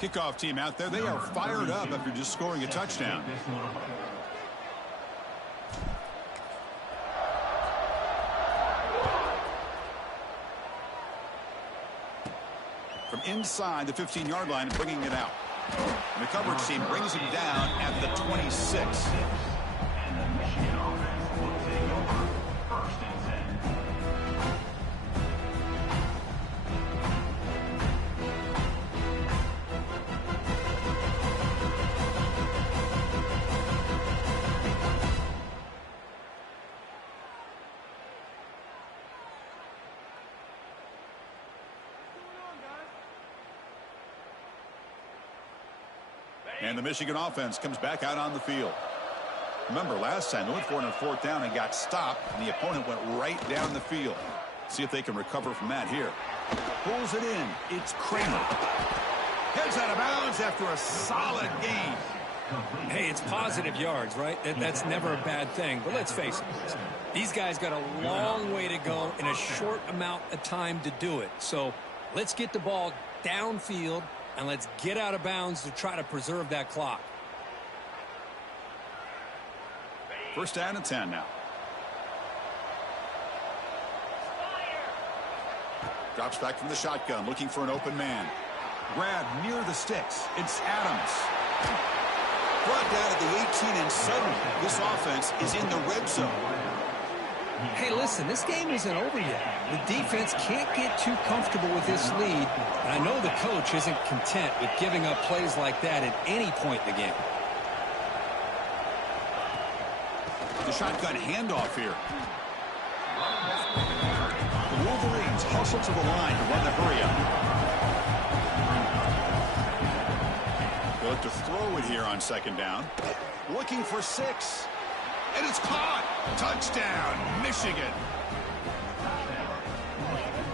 Kickoff team out there. They are fired up after just scoring a touchdown. From inside the 15-yard line and bringing it out. And the coverage team brings him down at the 26. And the Michigan offense will take over 1st and 10. And the Michigan offense comes back out on the field. Remember, last time they went for it on fourth down and got stopped, and the opponent went right down the field. See if they can recover from that here. Pulls it in. It's Kramer. Heads out of bounds after a solid gain. Hey, it's positive yards, right? That's never a bad thing. But let's face it, these guys got a long way to go in a short amount of time to do it. So let's get the ball downfield, and let's get out of bounds to try to preserve that clock. First down and 10 now. Drops back from the shotgun, looking for an open man. Grab near the sticks. It's Adams. Brought down at the 18, and suddenly this offense is in the red zone. Hey, listen, this game isn't over yet. The defense can't get too comfortable with this lead, and I know the coach isn't content with giving up plays like that at any point in the game. The shotgun handoff here. The Wolverines hustle to the line to run the hurry-up. They'll look to throw it here on second down. Looking for 6. And it's caught. Touchdown, Michigan.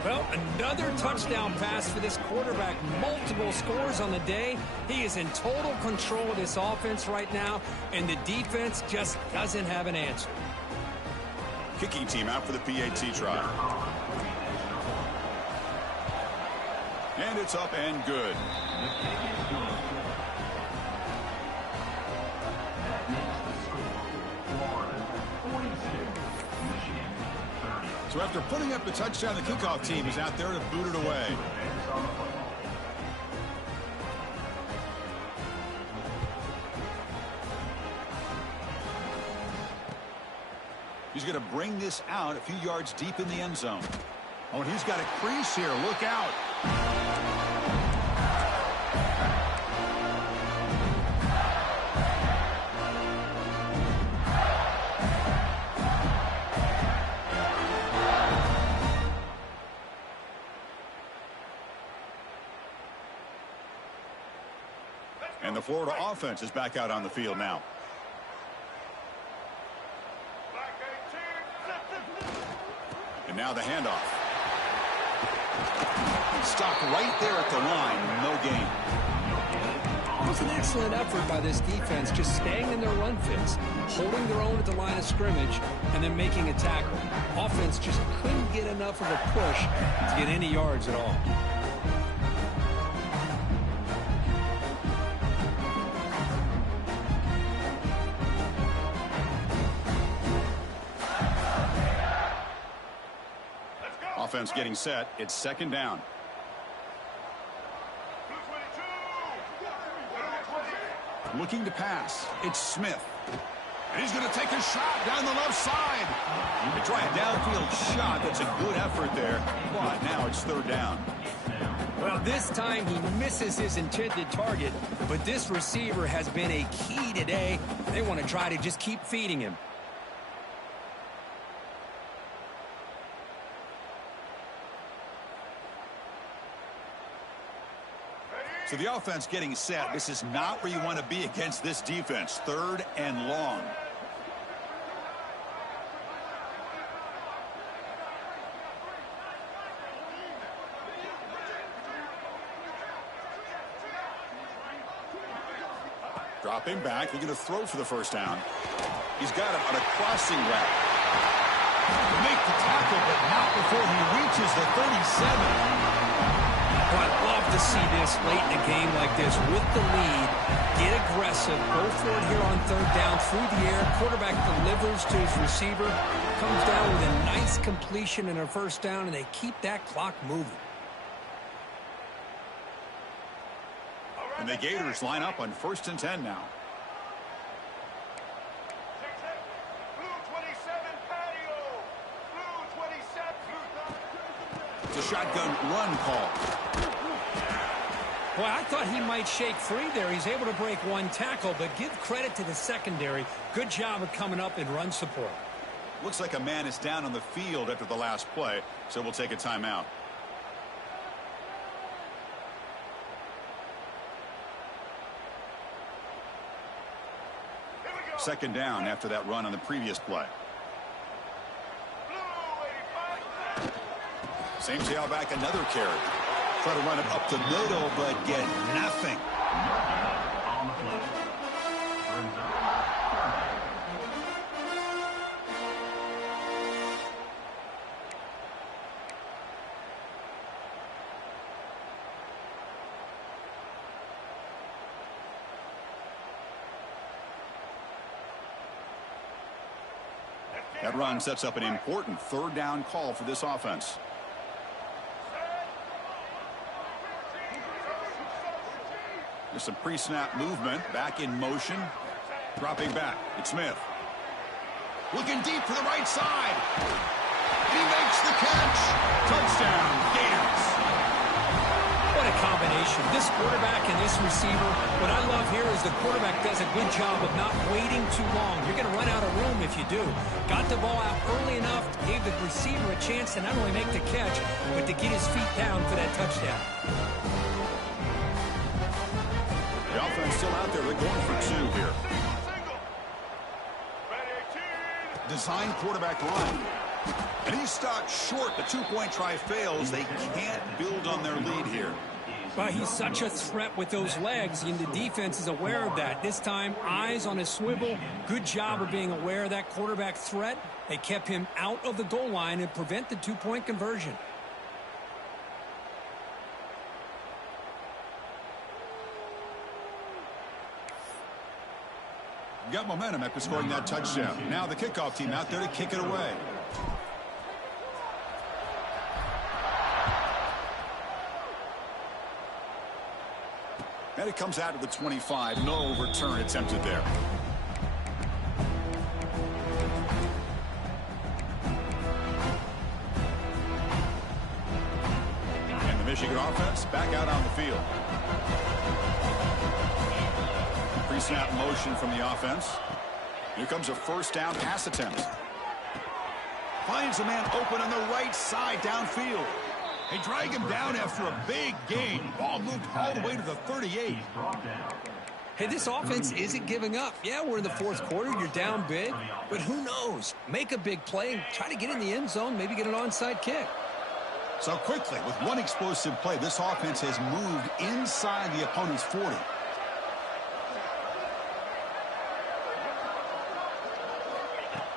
Well, another touchdown pass for this quarterback. Multiple scores on the day. He is in total control of this offense right now, and the defense just doesn't have an answer. Kicking team out for the PAT try. And it's up and good. So after putting up the touchdown, the kickoff team is out there to boot it away. He's going to bring this out a few yards deep in the end zone. Oh, and he's got a crease here. Look out. And the Florida offense is back out on the field now. And now the handoff. Stopped right there at the line. No gain. It was an excellent effort by this defense, just staying in their run fits, holding their own at the line of scrimmage, and then making a tackle. Offense just couldn't get enough of a push to get any yards at all. Offense getting set. It's second down. Looking to pass. It's Smith. And he's going to take a shot down the left side. They try a downfield shot. That's a good effort there. But now it's third down. Well, this time he misses his intended target, but this receiver has been a key today. They want to try to just keep feeding him. So the offense getting set. This is not where you want to be against this defense. Third and long. Dropping back, looking to throw for the first down. He's got it on a crossing route. Make the tackle, but not before he reaches the 37. Well, I'd love to see this late in a game like this with the lead. Get aggressive, go for it here on third down through the air. Quarterback delivers to his receiver, comes down with a nice completion and a first down, and they keep that clock moving. And the Gators line up on 1st and 10 now. It's a shotgun run call. Boy, I thought he might shake free there. He's able to break one tackle, but give credit to the secondary. Good job of coming up in run support. Looks like a man is down on the field after the last play, so we'll take a timeout. Second down after that run on the previous play. Same tailback, another carry. Try to run it up the middle, but get nothing. On the play. Brings up That run sets up an important third down call for this offense. There's some pre-snap movement. Back in motion. Dropping back. It's Smith. Looking deep for the right side. He makes the catch. Touchdown, Gators. What a combination. This quarterback and this receiver, what I love here is the quarterback does a good job of not waiting too long. You're going to run out of room if you do. Got the ball out early enough, gave the receiver a chance to not only make the catch, but to get his feet down for that touchdown. The offense still out there. They're going for two here. Design quarterback line. And he's stopped short. The two-point try fails. They can't build on their lead here. But he's such a threat with those legs, and the defense is aware of that. This time, eyes on a swivel. Good job of being aware of that quarterback threat. They kept him out of the goal line and prevent the two-point conversion. Got momentum after scoring that touchdown. Now the kickoff team out there to kick it away. And it comes out of the 25. No return attempted there. And the Michigan offense back out on the field. Pre-snap motion from the offense. Here comes a first down pass attempt. Finds a man open on the right side downfield. They drag him down after a big gain. Ball moved all the way to the 38. Hey, this offense isn't giving up. Yeah, we're in the fourth quarter. You're down big. But who knows? Make a big play. Try to get in the end zone. Maybe get an onside kick. So quickly, with one explosive play, this offense has moved inside the opponent's 40.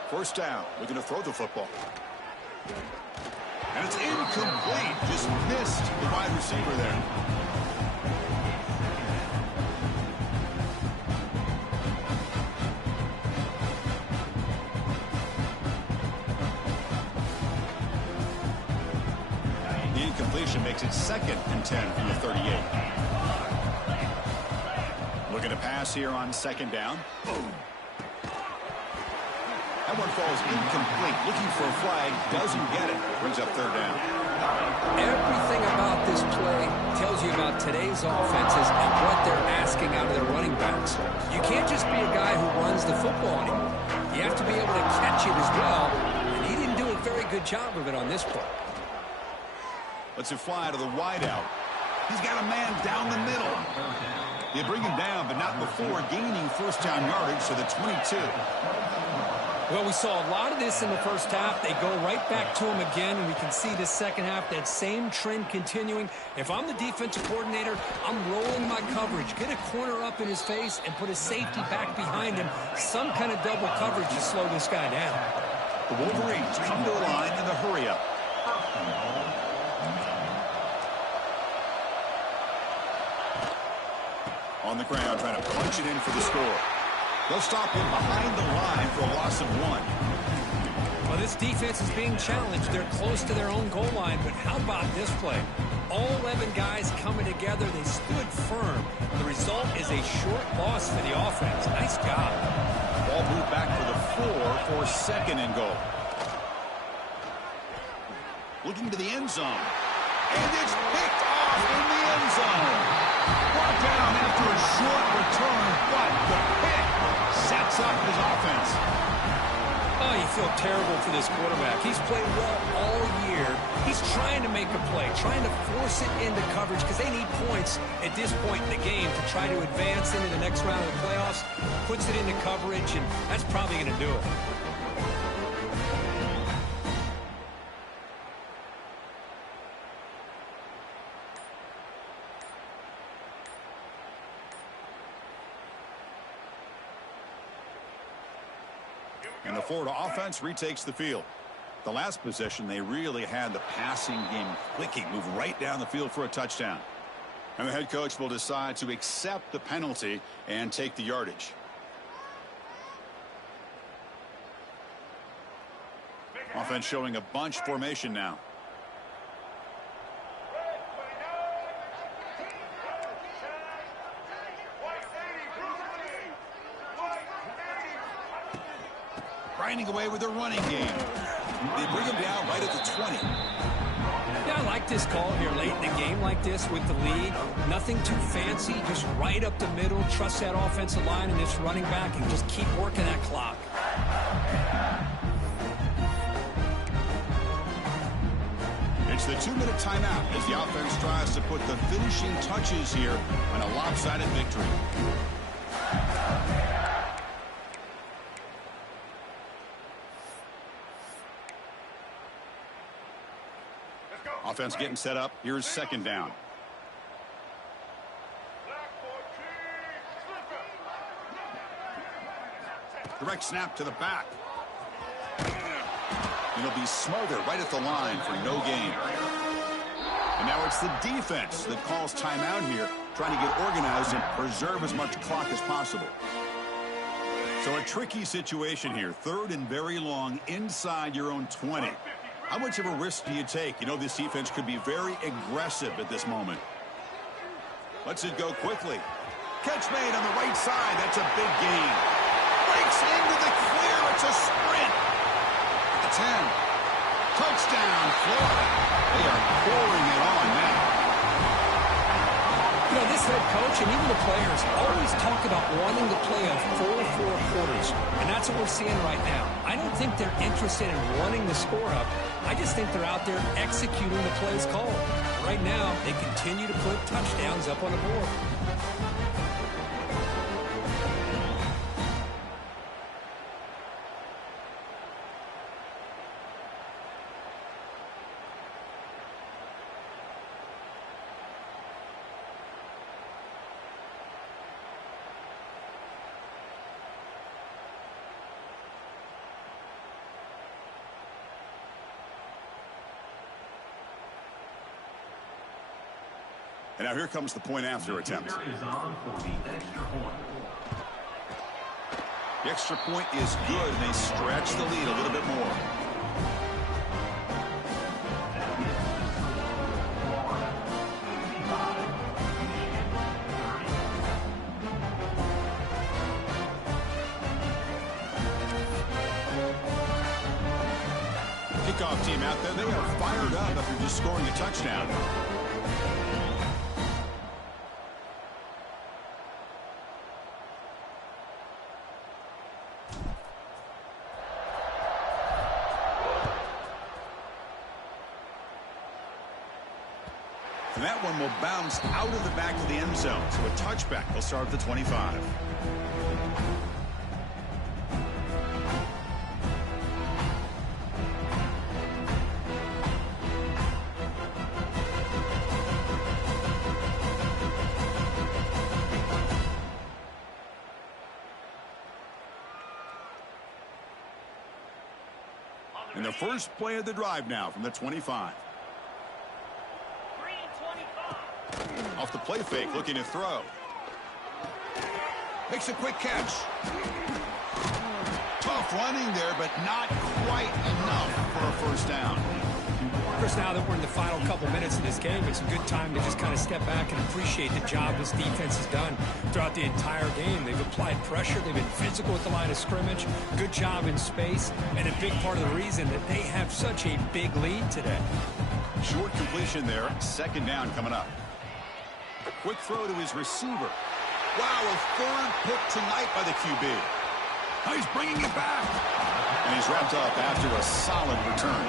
First down. Looking to throw the football. And it's incomplete. Just missed the wide receiver there. The incompletion makes it 2nd and 10 from the 38. Looking to pass here on 2nd down. That one falls incomplete. Looking for a flag. Doesn't get it. Brings up 3rd down. Everything about this play tells you about today's offenses and what they're asking out of their running backs. You can't just be a guy who runs the football anymore. You have to be able to catch it as well. And he didn't do a very good job of it on this play. Lets it fly to the wideout. He's got a man down the middle. They bring him down, but not before gaining first down yardage to the 22. Well, we saw a lot of this in the first half. They go right back to him again, and we can see the second half, that same trend continuing. If I'm the defensive coordinator, I'm rolling my coverage. Get a corner up in his face and put a safety back behind him. Some kind of double coverage to slow this guy down. The Wolverines come to the line in the hurry-up. On the ground, trying to punch it in for the score. They'll stop him behind the line for a loss of 1. Well, this defense is being challenged. They're close to their own goal line, but how about this play? All 11 guys coming together. They stood firm. The result is a short loss for the offense. Nice job. Ball moved back to the 4 for 2nd and goal. Looking to the end zone. And it's picked off in the end zone. Brought down after a short return, but the pick sets up his offense. Oh, you feel terrible for this quarterback. He's played well all year. He's trying to make a play, trying to force it into coverage because they need points at this point in the game to try to advance into the next round of the playoffs. Puts it into coverage, and that's probably going to do it. And the Florida offense retakes the field. The last possession, they really had the passing game clicking, move right down the field for a touchdown. And the head coach will decide to accept the penalty and take the yardage. Offense showing a bunch formation now. Grinding away with their running game. They bring him down right at the 20. Yeah, I like this call here late in the game like this with the lead. Nothing too fancy, just right up the middle. Trust that offensive line and this running back and just keep working that clock. It's the 2-minute timeout as the offense tries to put the finishing touches here on a lopsided victory. Offense getting set up. Here's second down. Direct snap to the back. It'll be smothered right at the line for no gain. And now it's the defense that calls timeout here, trying to get organized and preserve as much clock as possible. So a tricky situation here. Third and very long inside your own 20. How much of a risk do you take? You know, this defense could be very aggressive at this moment. Lets it go quickly. Catch made on the right side. That's a big gain. Breaks into the clear. It's a sprint. At the 10. Touchdown, Florida. They are pouring it on now. You know, this head coach and even the players always talk about wanting to play a full 4 quarters, and that's what we're seeing right now. I don't think they're interested in running the score up. I just think they're out there executing the plays called. Right now, they continue to put touchdowns up on the board. And now here comes the point after attempt. Is on for the extra point. The extra point is good, and they stretch the lead a little bit more. Kickoff team out there, they are fired up after just scoring a touchdown. And that one will bounce out of the back of the end zone. So a touchback will start at the 25. And the first play of the drive now from the 25. Off the play fake, looking to throw. Makes a quick catch. Tough running there, but not quite enough for a first down. Of course, now that we're in the final couple minutes of this game, it's a good time to just kind of step back and appreciate the job this defense has done throughout the entire game. They've applied pressure. They've been physical at the line of scrimmage. Good job in space, and a big part of the reason that they have such a big lead today. Short completion there. Second down coming up. Quick throw to his receiver. Wow, a third pick tonight by the QB. Now he's bringing it back. And he's wrapped up after a solid return.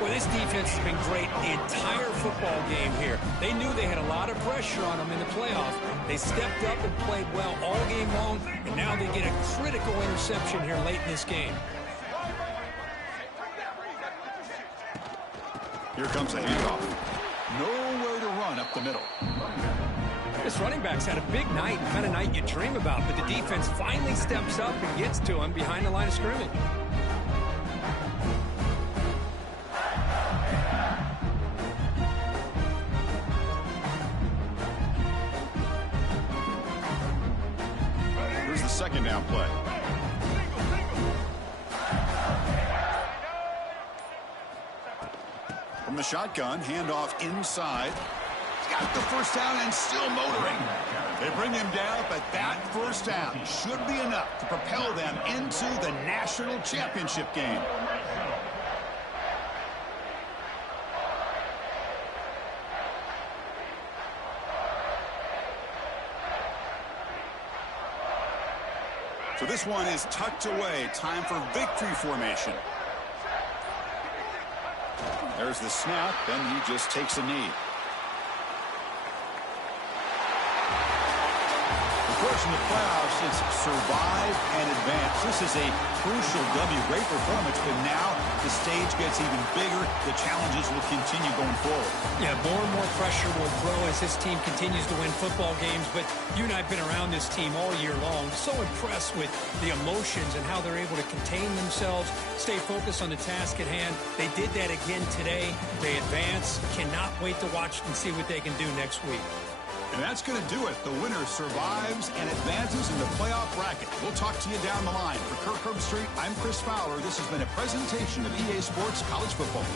Well, this defense has been great the entire football game here. They knew they had a lot of pressure on them in the playoff. They stepped up and played well all game long, and now they get a critical interception here late in this game. Here comes a handoff. Nowhere to run up the middle. This running back's had a big night, the kind of night you dream about, but the defense finally steps up and gets to him behind the line of scrimmage. Here's the second down play. From the shotgun, handoff inside. He's got the first down and still motoring. They bring him down, but that first down should be enough to propel them into the national championship game. So this one is tucked away. Time for victory formation. There's the snap, and he just takes a knee. The course in the playoffs is survive and advance. This is a crucial W. Great performance, but now the stage gets even bigger. The challenges will continue going forward. Yeah, more and more pressure will grow as this team continues to win football games, but you and I have been around this team all year long. So impressed with the emotions and how they're able to contain themselves, stay focused on the task at hand. They did that again today. They advance. Cannot wait to watch and see what they can do next week. And that's going to do it. The winner survives and advances in the playoff bracket. We'll talk to you down the line. For Kirk Herbstreit, I'm Chris Fowler. This has been a presentation of EA Sports College Football.